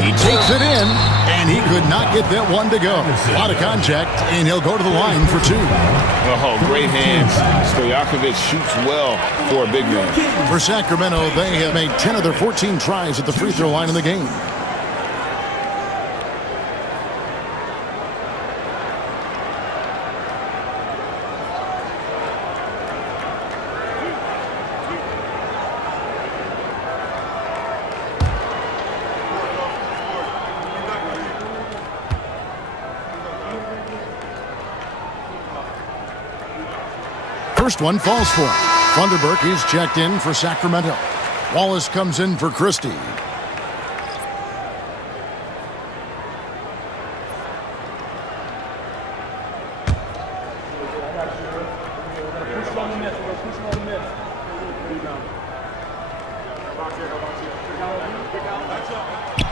He takes it in, and he could not get that one to go. A lot of contact, and he'll go to the line for 2. Oh, great hands. Stojakovic shoots well for a big man. For Sacramento, they have made 10 of their 14 tries at the free throw line in the game. First one falls for him. Funderburk is checked in for Sacramento. Wallace comes in for Christie.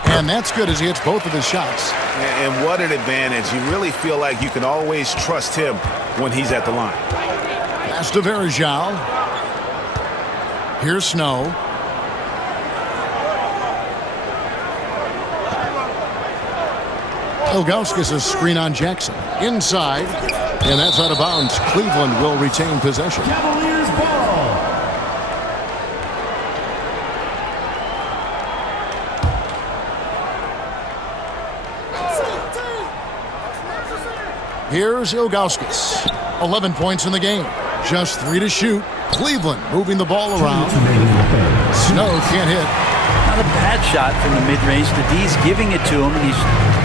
And that's good as he hits both of his shots. And what an advantage. You really feel like you can always trust him when he's at the line. Pass to Verja. Here's Snow. Ilgauskas' screen on Jackson. Inside. And that's out of bounds. Cleveland will retain possession. Cavaliers ball. Here's Ilgauskas. 11 points in the game. Just 3 to shoot. Cleveland moving the ball around. Snow can't hit. Not a bad shot from the mid-range. The D's giving it to him, and he's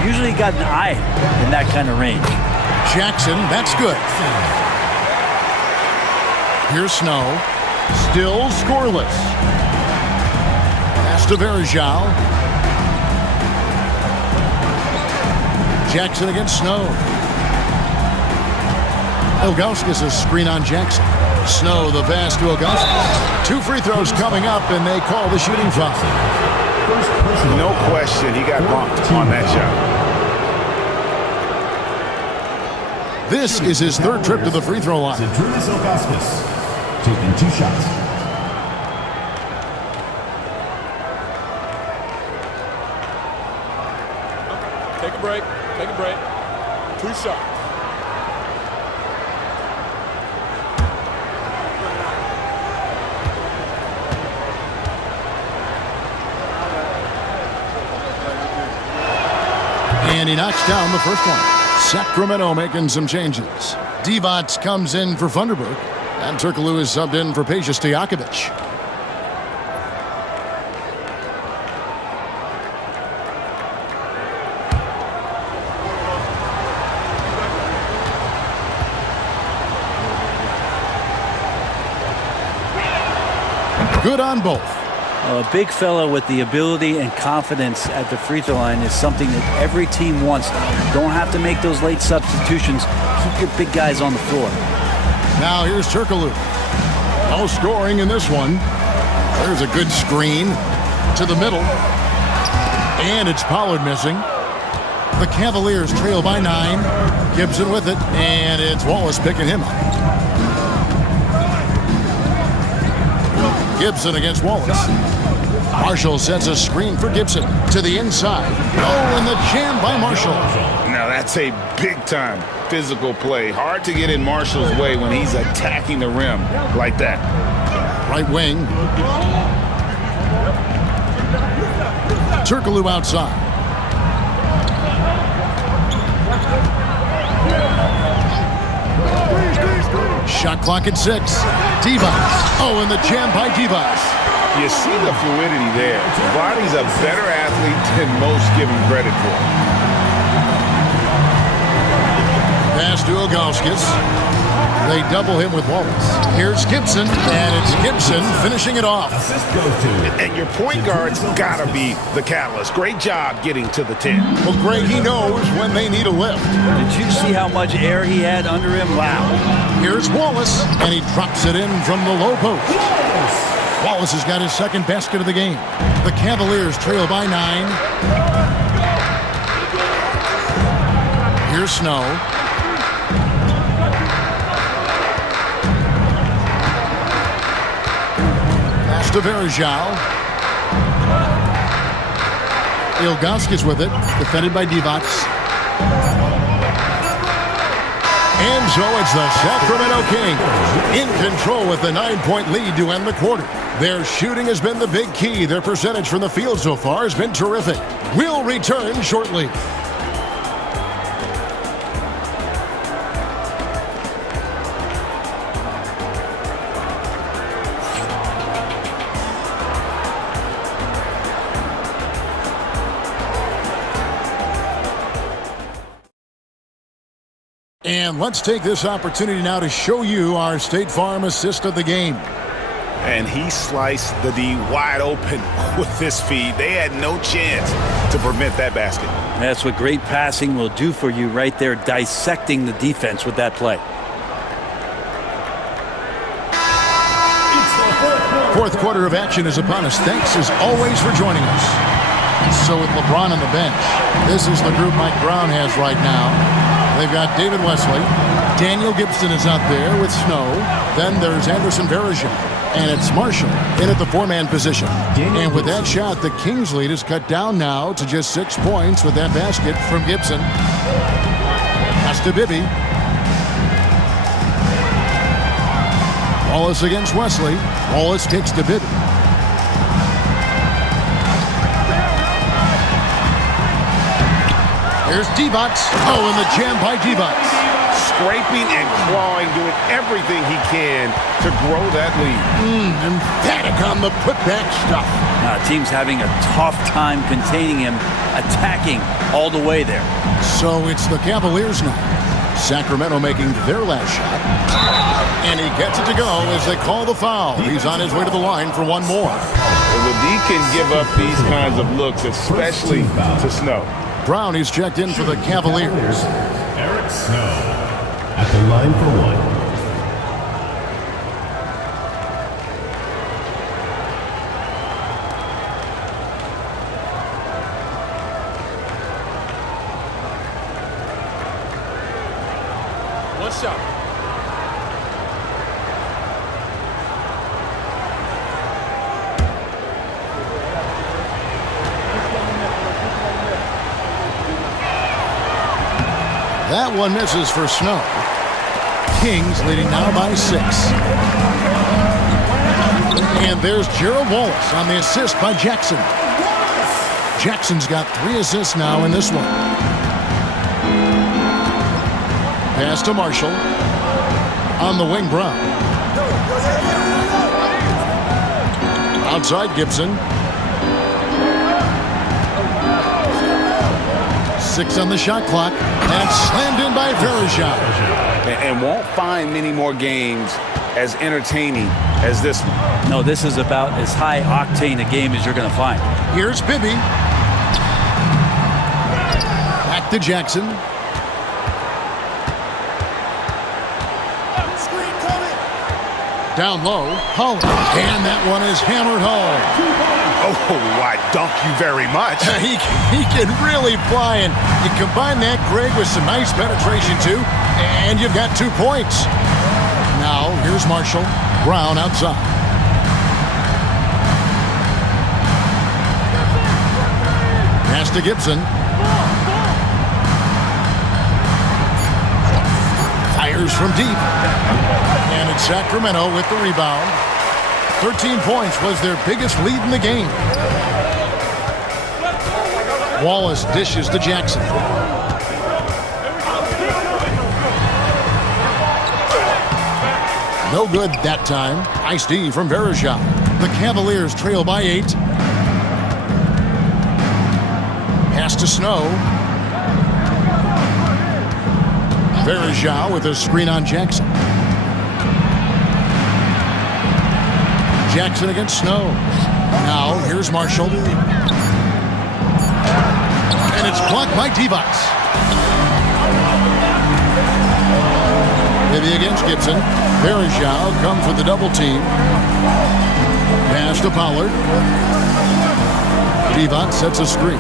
usually got an eye in that kind of range. Jackson, that's good. Here's Snow. Still scoreless. Pass to Verja. Jackson against Snow. Ilgauskas' screen on Jackson. Snow, the pass to Ilgauskas. 2 free throws coming up, and they call the shooting foul. No question, he got bumped on that shot. This is his 3rd trip to the free throw line. Ilgauskas taking 2 shots. Take a break. Take a break. 2 shots. And he knocks down the first one. Sacramento making some changes. Divac comes in for Funderburk. And Turkoglu is subbed in for Peja Stojakovic. Good on both. A big fella with the ability and confidence at the free throw line is something that every team wants. Don't have to make those late substitutions. Keep your big guys on the floor. Now here's Turkoglu. No scoring in this one. There's a good screen to the middle. And it's Pollard missing. The Cavaliers trail by 9. Gibson with it, and it's Wallace picking him up. Gibson against Wallace. Marshall sets a screen for Gibson to the inside. Oh, and the jam by Marshall. Now that's a big-time physical play. Hard to get in Marshall's way when he's attacking the rim like that. Right wing. Turkoglu outside. Shot clock at 6. Divac. Oh, and the jam by Divac. You see the fluidity there. Roddy's a better athlete than most give him credit for. Pass to Ilgauskas. They double him with Wallace. Here's Gibson, and it's Gibson finishing it off. And your point guard's got to be the catalyst. Great job getting to the 10. Well, Greg, he knows when they need a lift. Did you see how much air he had under him? Wow. Here's Wallace, and he drops it in from the low post. Wallace has got his second basket of the game. The Cavaliers trail by 9. Here's Snow. Pass to Verjao. Ilgauskas with it, defended by Divac. And so it's the Sacramento Kings in control with the 9-point lead to end the quarter. Their shooting has been the big key. Their percentage from the field so far has been terrific. We'll return shortly. And let's take this opportunity now to show you our State Farm assist of the game. And he sliced the D wide open with this feed. They had no chance to prevent that basket. That's what great passing will do for you right there, dissecting the defense with that play. Fourth quarter of action is upon us. Thanks as always for joining us. So with LeBron on the bench, this is the group Mike Brown has right now. They've got David Wesley. Daniel Gibson is out there with Snow. Then there's Anderson Varejao. And it's Marshall in at the 4-man position. And with that shot, the Kings lead is cut down now to just 6 points with that basket from Gibson. Pass to Bibby. Wallace against Wesley. Wallace kicks to Bibby. Here's Divac. Oh, and the jam by Divac. Scraping and clawing, doing everything he can to grow that lead. Emphatic on the putback stuff. Team's having a tough time containing him, attacking all the way there. So it's the Cavaliers now. Sacramento making their last shot. And he gets it to go as they call the foul. He's on his way to the line for one more. Well, the D can give up these kinds of looks, especially to Snow. Brown is checked in for the Cavaliers. Eric Snow at the line for one. One shot. That one misses for Snow. Kings leading now by 6. And there's Gerald Wallace on the assist by Jackson. Jackson's got 3 assists now in this one. Pass to Marshall. On the wing, Brown. Outside Gibson. 6 on the shot clock. And slammed in by Verjao. And won't find many more games as entertaining as this one. No, this is about as high octane a game as you're going to find. Here's Bibby. Back to Jackson. Down low, Holland. And that one is hammered home. Oh, I dunk you very much. he can really fly, and you combine that, Greg, with some nice penetration, too, and you've got 2 points. Now, here's Marshall. Brown outside. Pass to Gibson. Fires from deep. And it's Sacramento with the rebound. 13 points was their biggest lead in the game. Wallace dishes to Jackson. No good that time. Nice D from Verejao. The Cavaliers trail by 8. Pass to Snow. Verejao with a screen on Jackson. Jackson against Snow. Now, here's Marshall. And it's blocked by Divac. Maybe against Gibson. Verejao comes with the double team. Pass to Pollard. Divac sets a screen.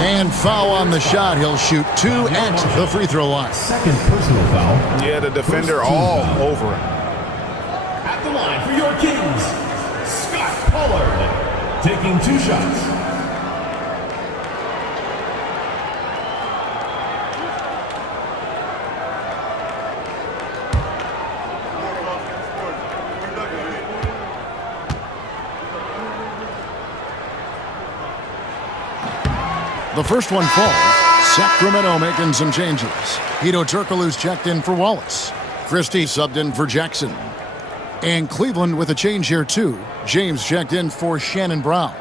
And foul on the shot. He'll shoot 2 at the free throw line. Second personal foul. Yeah, the defender all over him. At the line for your Kings, Scott Pollard, taking 2 shots. The first one falls. Sacramento making some changes. Hedo Turkoglu's checked in for Wallace. Christie subbed in for Jackson. And Cleveland with a change here, too. James checked in for Shannon Brown.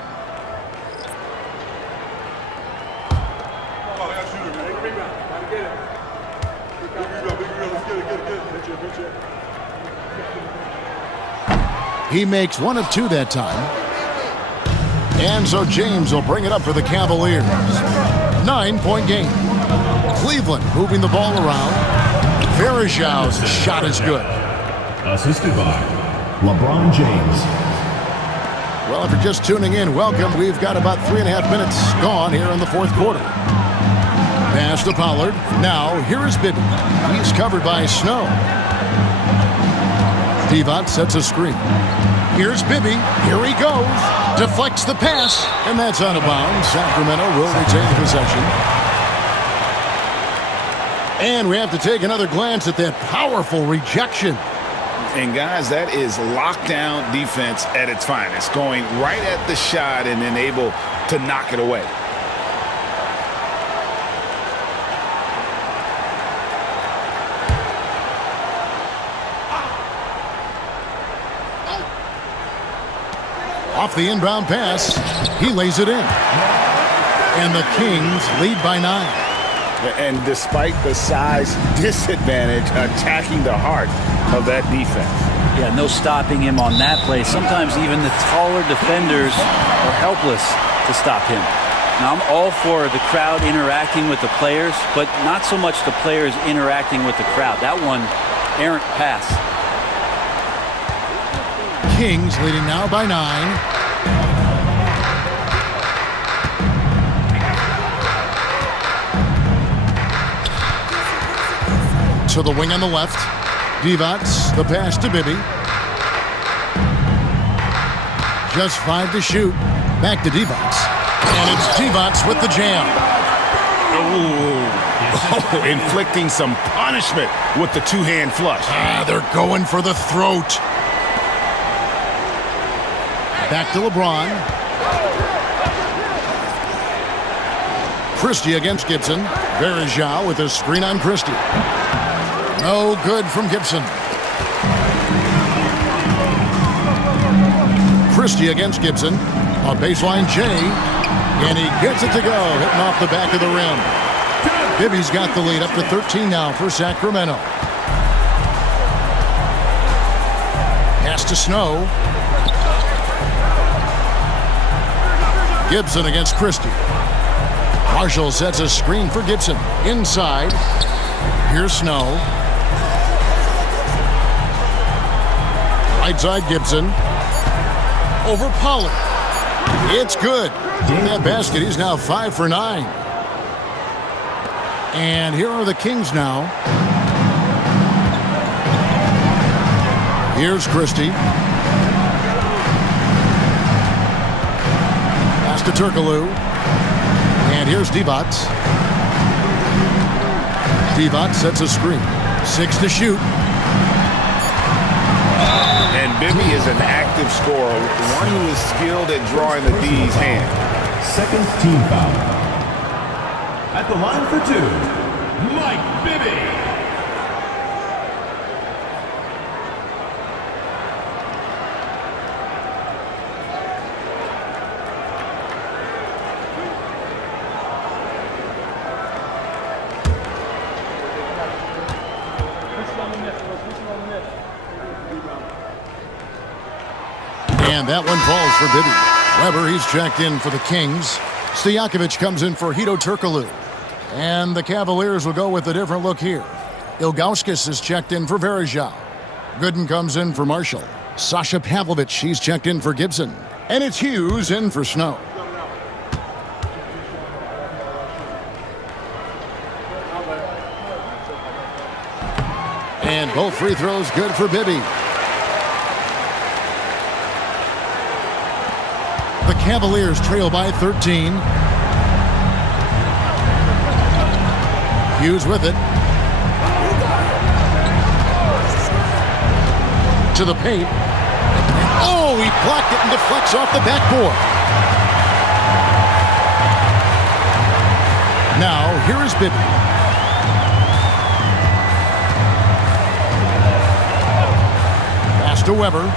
He makes 1 of 2 that time. And so James will bring it up for the Cavaliers. 9-point game. Cleveland moving the ball around. Verejao's shot is good. Assisted by LeBron James. Well, if you're just tuning in, welcome. We've got about 3.5 minutes gone here in the 4th quarter. Pass to Pollard. Now, here is Bibby. He's covered by Snow. Divac sets a screen. Here's Bibby. Here he goes. Deflects the pass, and that's out of bounds. Sacramento will retain possession. And we have to take another glance at that powerful rejection. And guys, that is lockdown defense at its finest. Going right at the shot and then able to knock it away. Off the inbound pass, he lays it in. And the Kings lead by 9. And despite the size disadvantage, attacking the heart of that defense. Yeah, no stopping him on that play. Sometimes even the taller defenders are helpless to stop him. Now, I'm all for the crowd interacting with the players, but not so much the players interacting with the crowd. That one, errant pass. Kings leading now by 9. To the wing on the left. Divac, the pass to Bibby. Just 5 to shoot. Back to Divac. And it's Divac with the jam. Oh, inflicting some punishment with the 2-hand flush. They're going for the throat. Back to LeBron. Christie against Gibson. Verejao with a screen on Christie. No good from Gibson. Christie against Gibson. On baseline, J. And he gets it to go, hitting off the back of the rim. Bibby's got the lead up to 13 now for Sacramento. Pass to Snow. Gibson against Christie. Marshall sets a screen for Gibson. Inside. Here's Snow. Right side Gibson. Over Pollard. It's good. In that basket, he's now 5 for 9. And here are the Kings now. Here's Christie. Pass to Turkoglu. And here's Divac. Divac sets a screen. 6 to shoot. And Bibby is an active scorer, one who is skilled at drawing the D's hand. Second team foul. At the line for 2, Mike Bibby. And that one falls for Bibby. Weber, he's checked in for the Kings. Stojakovic comes in for Hedo Turkoglu. And the Cavaliers will go with a different look here. Ilgauskas is checked in for Varejao. Gooden comes in for Marshall. Sasha Pavlovich, he's checked in for Gibson. And it's Hughes in for Snow. And both free throws good for Bibby. The Cavaliers trail by 13. Hughes with it. To the paint. Oh, he blocked it and deflects off the backboard. Now, here is Bibby. Pass to Weber.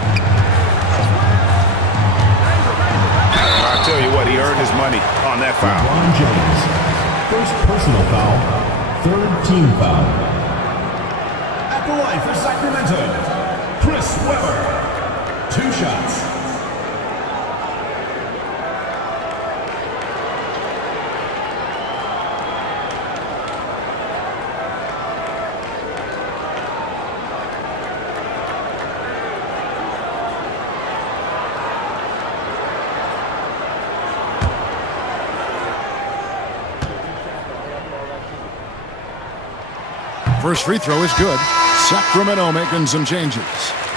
I tell you what, he earned his money on that foul. LeBron James. First personal foul. Third team foul. At the line for Sacramento, Chris Weber. 2 shots. First free throw is good. Sacramento making some changes.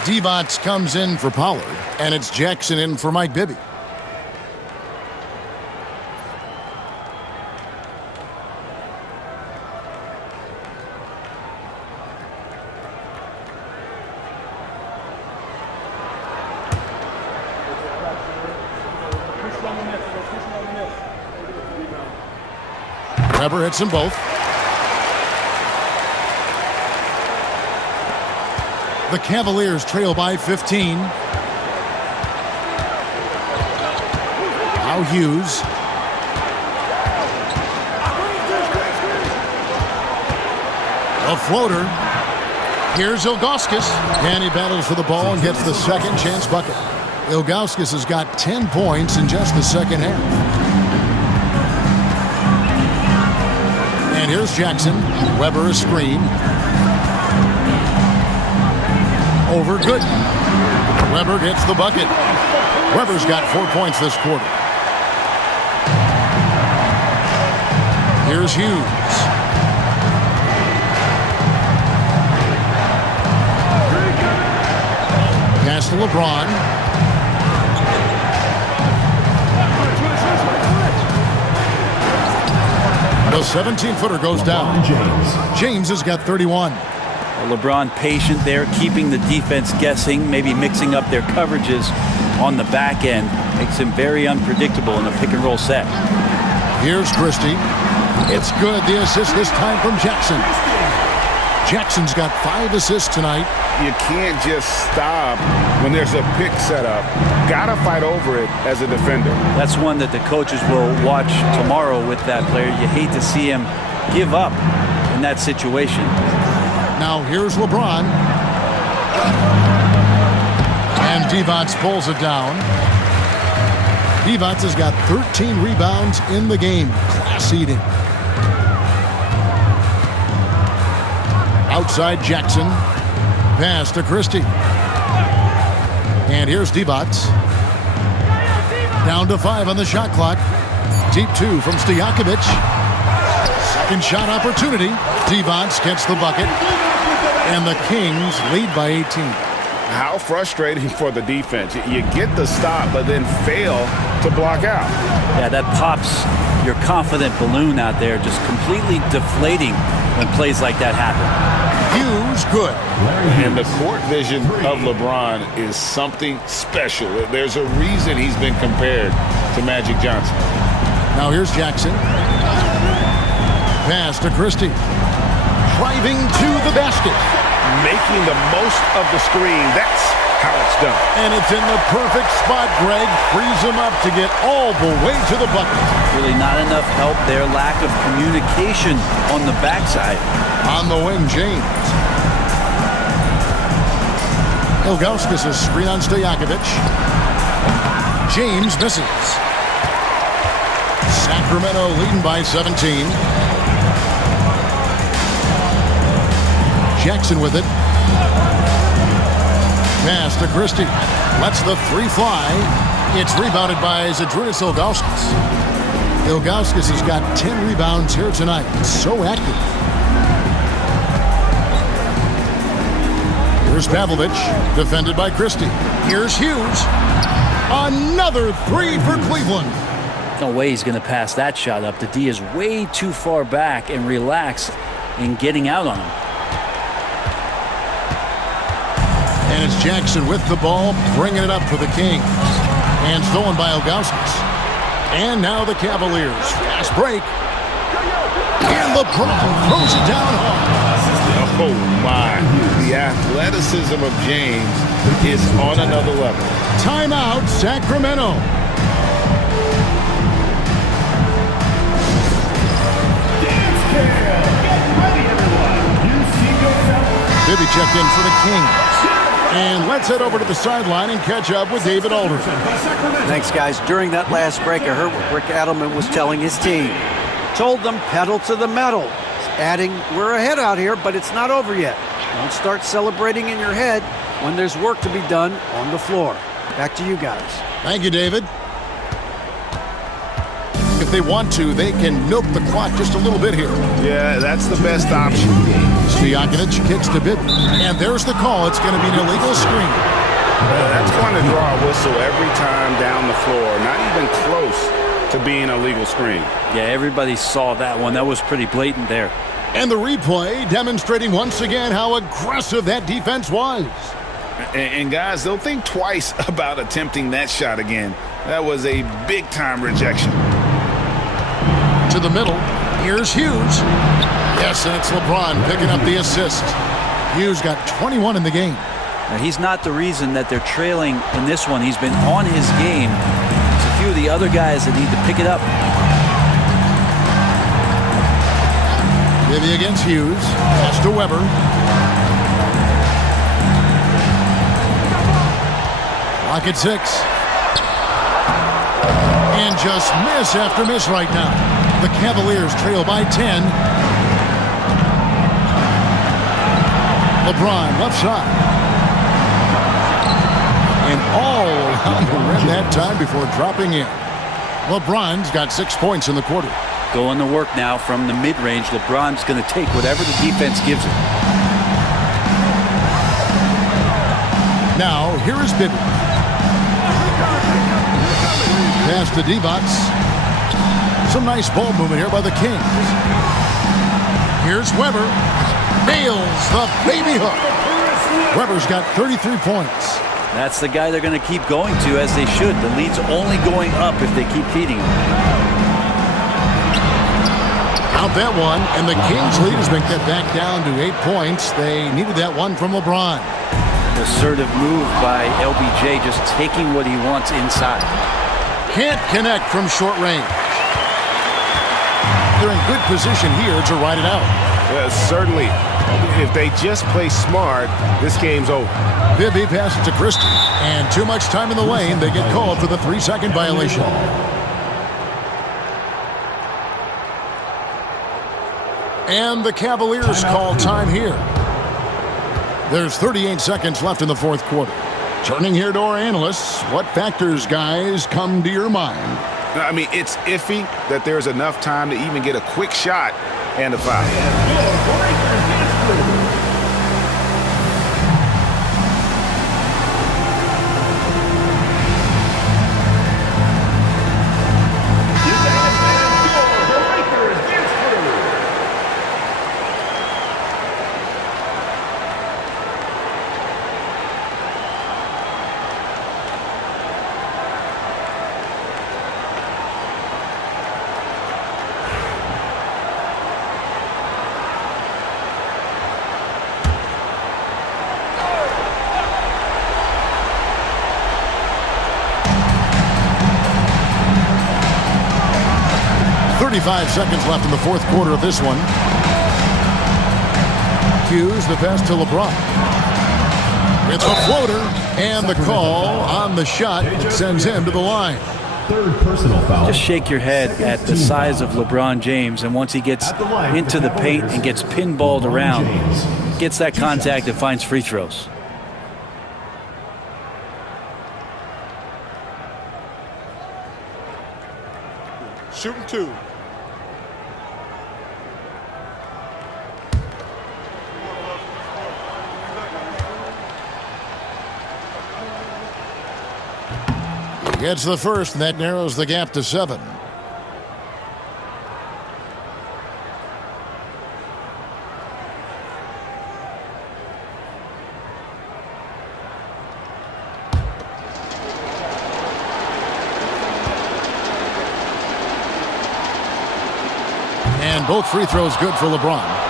Divac comes in for Pollard, and it's Jackson in for Mike Bibby. Weber hits them both. The Cavaliers trail by 15. Now Hughes. A floater. Here's Ilgauskas. And he battles for the ball and gets the second chance bucket. Ilgauskas has got 10 points in just the second half. And here's Jackson. Weber a screen. Over Gooden. Weber gets the bucket. Weber's got 4 points this quarter. Here's Hughes. Pass to LeBron. The 17-footer goes down. James has got 31. LeBron patient there, keeping the defense guessing, maybe mixing up their coverages on the back end. Makes him very unpredictable in a pick-and-roll set. Here's Christie. It's good. The assist this time from Jackson. Jackson's got 5 assists tonight. You can't just stop when there's a pick set up. Gotta fight over it as a defender. That's one that the coaches will watch tomorrow with that player. You hate to see him give up in that situation. Now here's LeBron. Divac pulls it down. Divac has got 13 rebounds in the game. Class eating. Outside Jackson. Pass to Christie. And here's Divac. Down to 5 on the shot clock. Deep 2 from Stojakovic. Second shot opportunity. Divac gets the bucket. And the Kings lead by 18. How frustrating for the defense. You get the stop, but then fail to block out. Yeah, that pops your confident balloon out there, just completely deflating when plays like that happen. Hughes, good. And the court vision of LeBron is something special. There's a reason he's been compared to Magic Johnson. Now here's Jackson. Pass to Christie. Driving to the basket. Making the most of the screen. That's how it's done. And it's in the perfect spot, Greg. Frees him up to get all the way to the bucket. Really not enough help there. Lack of communication on the backside. On the wing, James. Ilgauskas is screen on Stojakovic. James misses. Sacramento leading by 17. Jackson with it. Pass to Christie. Lets the 3 fly. It's rebounded by Zydrunas Ilgauskas. Ilgauskas has got 10 rebounds here tonight. So active. Here's Pavlovic, defended by Christie. Here's Hughes. Another 3 for Cleveland. No way he's going to pass that shot up. The D is way too far back and relaxed in getting out on him. And it's Jackson with the ball, bringing it up for the Kings. And stolen by Ilgauskas. And now the Cavaliers. Fast break. And LeBron throws it down hard. Oh, my. The athleticism of James is on another level. Timeout, Sacramento. Bibby checked in for the Kings. And let's head over to the sideline and catch up with David Aldridge. Thanks, guys. During that last break, I heard what Rick Adelman was telling his team. Told them pedal to the metal. Adding, we're ahead out here, but it's not over yet. Don't start celebrating in your head when there's work to be done on the floor. Back to you guys. Thank you, David. If they want to, they can milk the clock just a little bit here. Yeah, that's the best option. Stojakovic kicks to Bibby. And there's the call. It's going to be an illegal screen. That's going to draw a whistle every time down the floor. Not even close to being a legal screen. Yeah, everybody saw that one. That was pretty blatant there. And the replay demonstrating once again how aggressive that defense was. And guys, they'll think twice about attempting that shot again. That was a big-time rejection. To the middle. Here's Hughes. Yes, and it's LeBron picking up the assist. Hughes got 21 in the game. Now, he's not the reason that they're trailing in this one. He's been on his game. It's a few of the other guys that need to pick it up. Bibby against Hughes. Pass to Weber. Clock at 6. And just miss after miss right now. The Cavaliers trail by 10. LeBron left side. And all around the rim that time before dropping in. LeBron's got 6 points in the quarter. Going to work now from the mid-range. LeBron's going to take whatever the defense gives him. Now, here is Bibby. Pass to Divac. Some nice ball movement here by the Kings. Here's Weber. Nails the baby hook. Weber's got 33 points. That's the guy they're going to keep going to, as they should. The lead's only going up if they keep feeding him. Out that one, and the Kings' lead has been cut back down to 8 points. They needed that one from LeBron. Assertive move by LBJ, just taking what he wants inside. Can't connect from short range. They're in good position here to ride it out. Certainly If they just play smart, this game's over. Bibby passes to Christie. And too much time in the lane. They get called for the 3-second violation. And the Cavaliers call time here. There's 38 seconds left in the fourth quarter. Turning here to our analysts, what factors, guys, come to your mind? I mean, it's iffy that there's enough time to even get a quick shot and a foul. 35 seconds left in the fourth quarter of this one. Hughes, the pass to LeBron. It's a floater, and the call on the shot sends him to the line. Third personal foul. Just shake your head at the size of LeBron James, and once he gets into the paint and gets pinballed around, gets that contact and finds free throws. Shooting 2. Gets the first, and that narrows the gap to 7. And both free throws good for LeBron.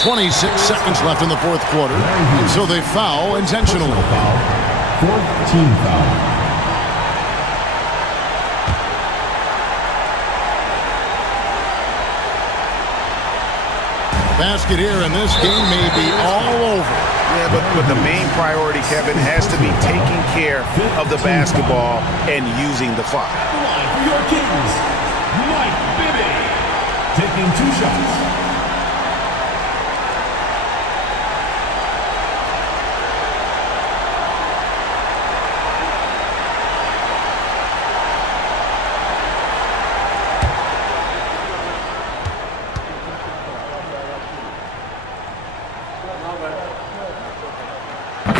26 seconds left in the fourth quarter, and so they foul intentionally. Fourth team foul. Basket here, and this game may be all over. Yeah, but the main priority, Kevin, has to be taking care of the basketball and using the clock. At the line for your Kings, Mike Bibby, taking 2 shots.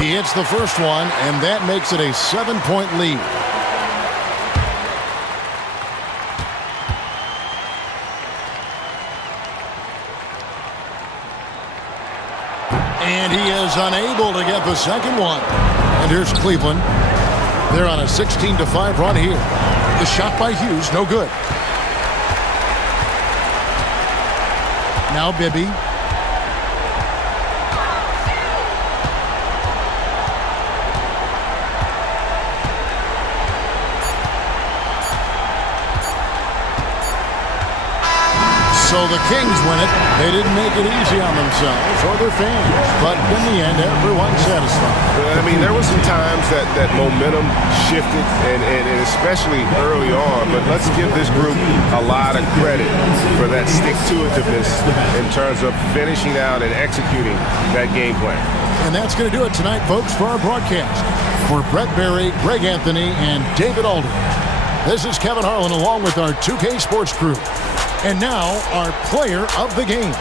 He hits the first one, and that makes it a 7-point lead. And he is unable to get the second one. And here's Cleveland. They're on a 16-5 run here. The shot by Hughes, no good. Now Bibby. So the Kings win it. They didn't make it easy on themselves or their fans, but in the end, everyone's satisfied. I mean, there were some times that momentum shifted, and especially early on, but let's give this group a lot of credit for that stick-to-itiveness in terms of finishing out and executing that game plan. And that's going to do it tonight, folks, for our broadcast. For Brett Berry, Greg Anthony, and David Aldridge, this is Kevin Harlan along with our 2K Sports crew. And now, our player of the game.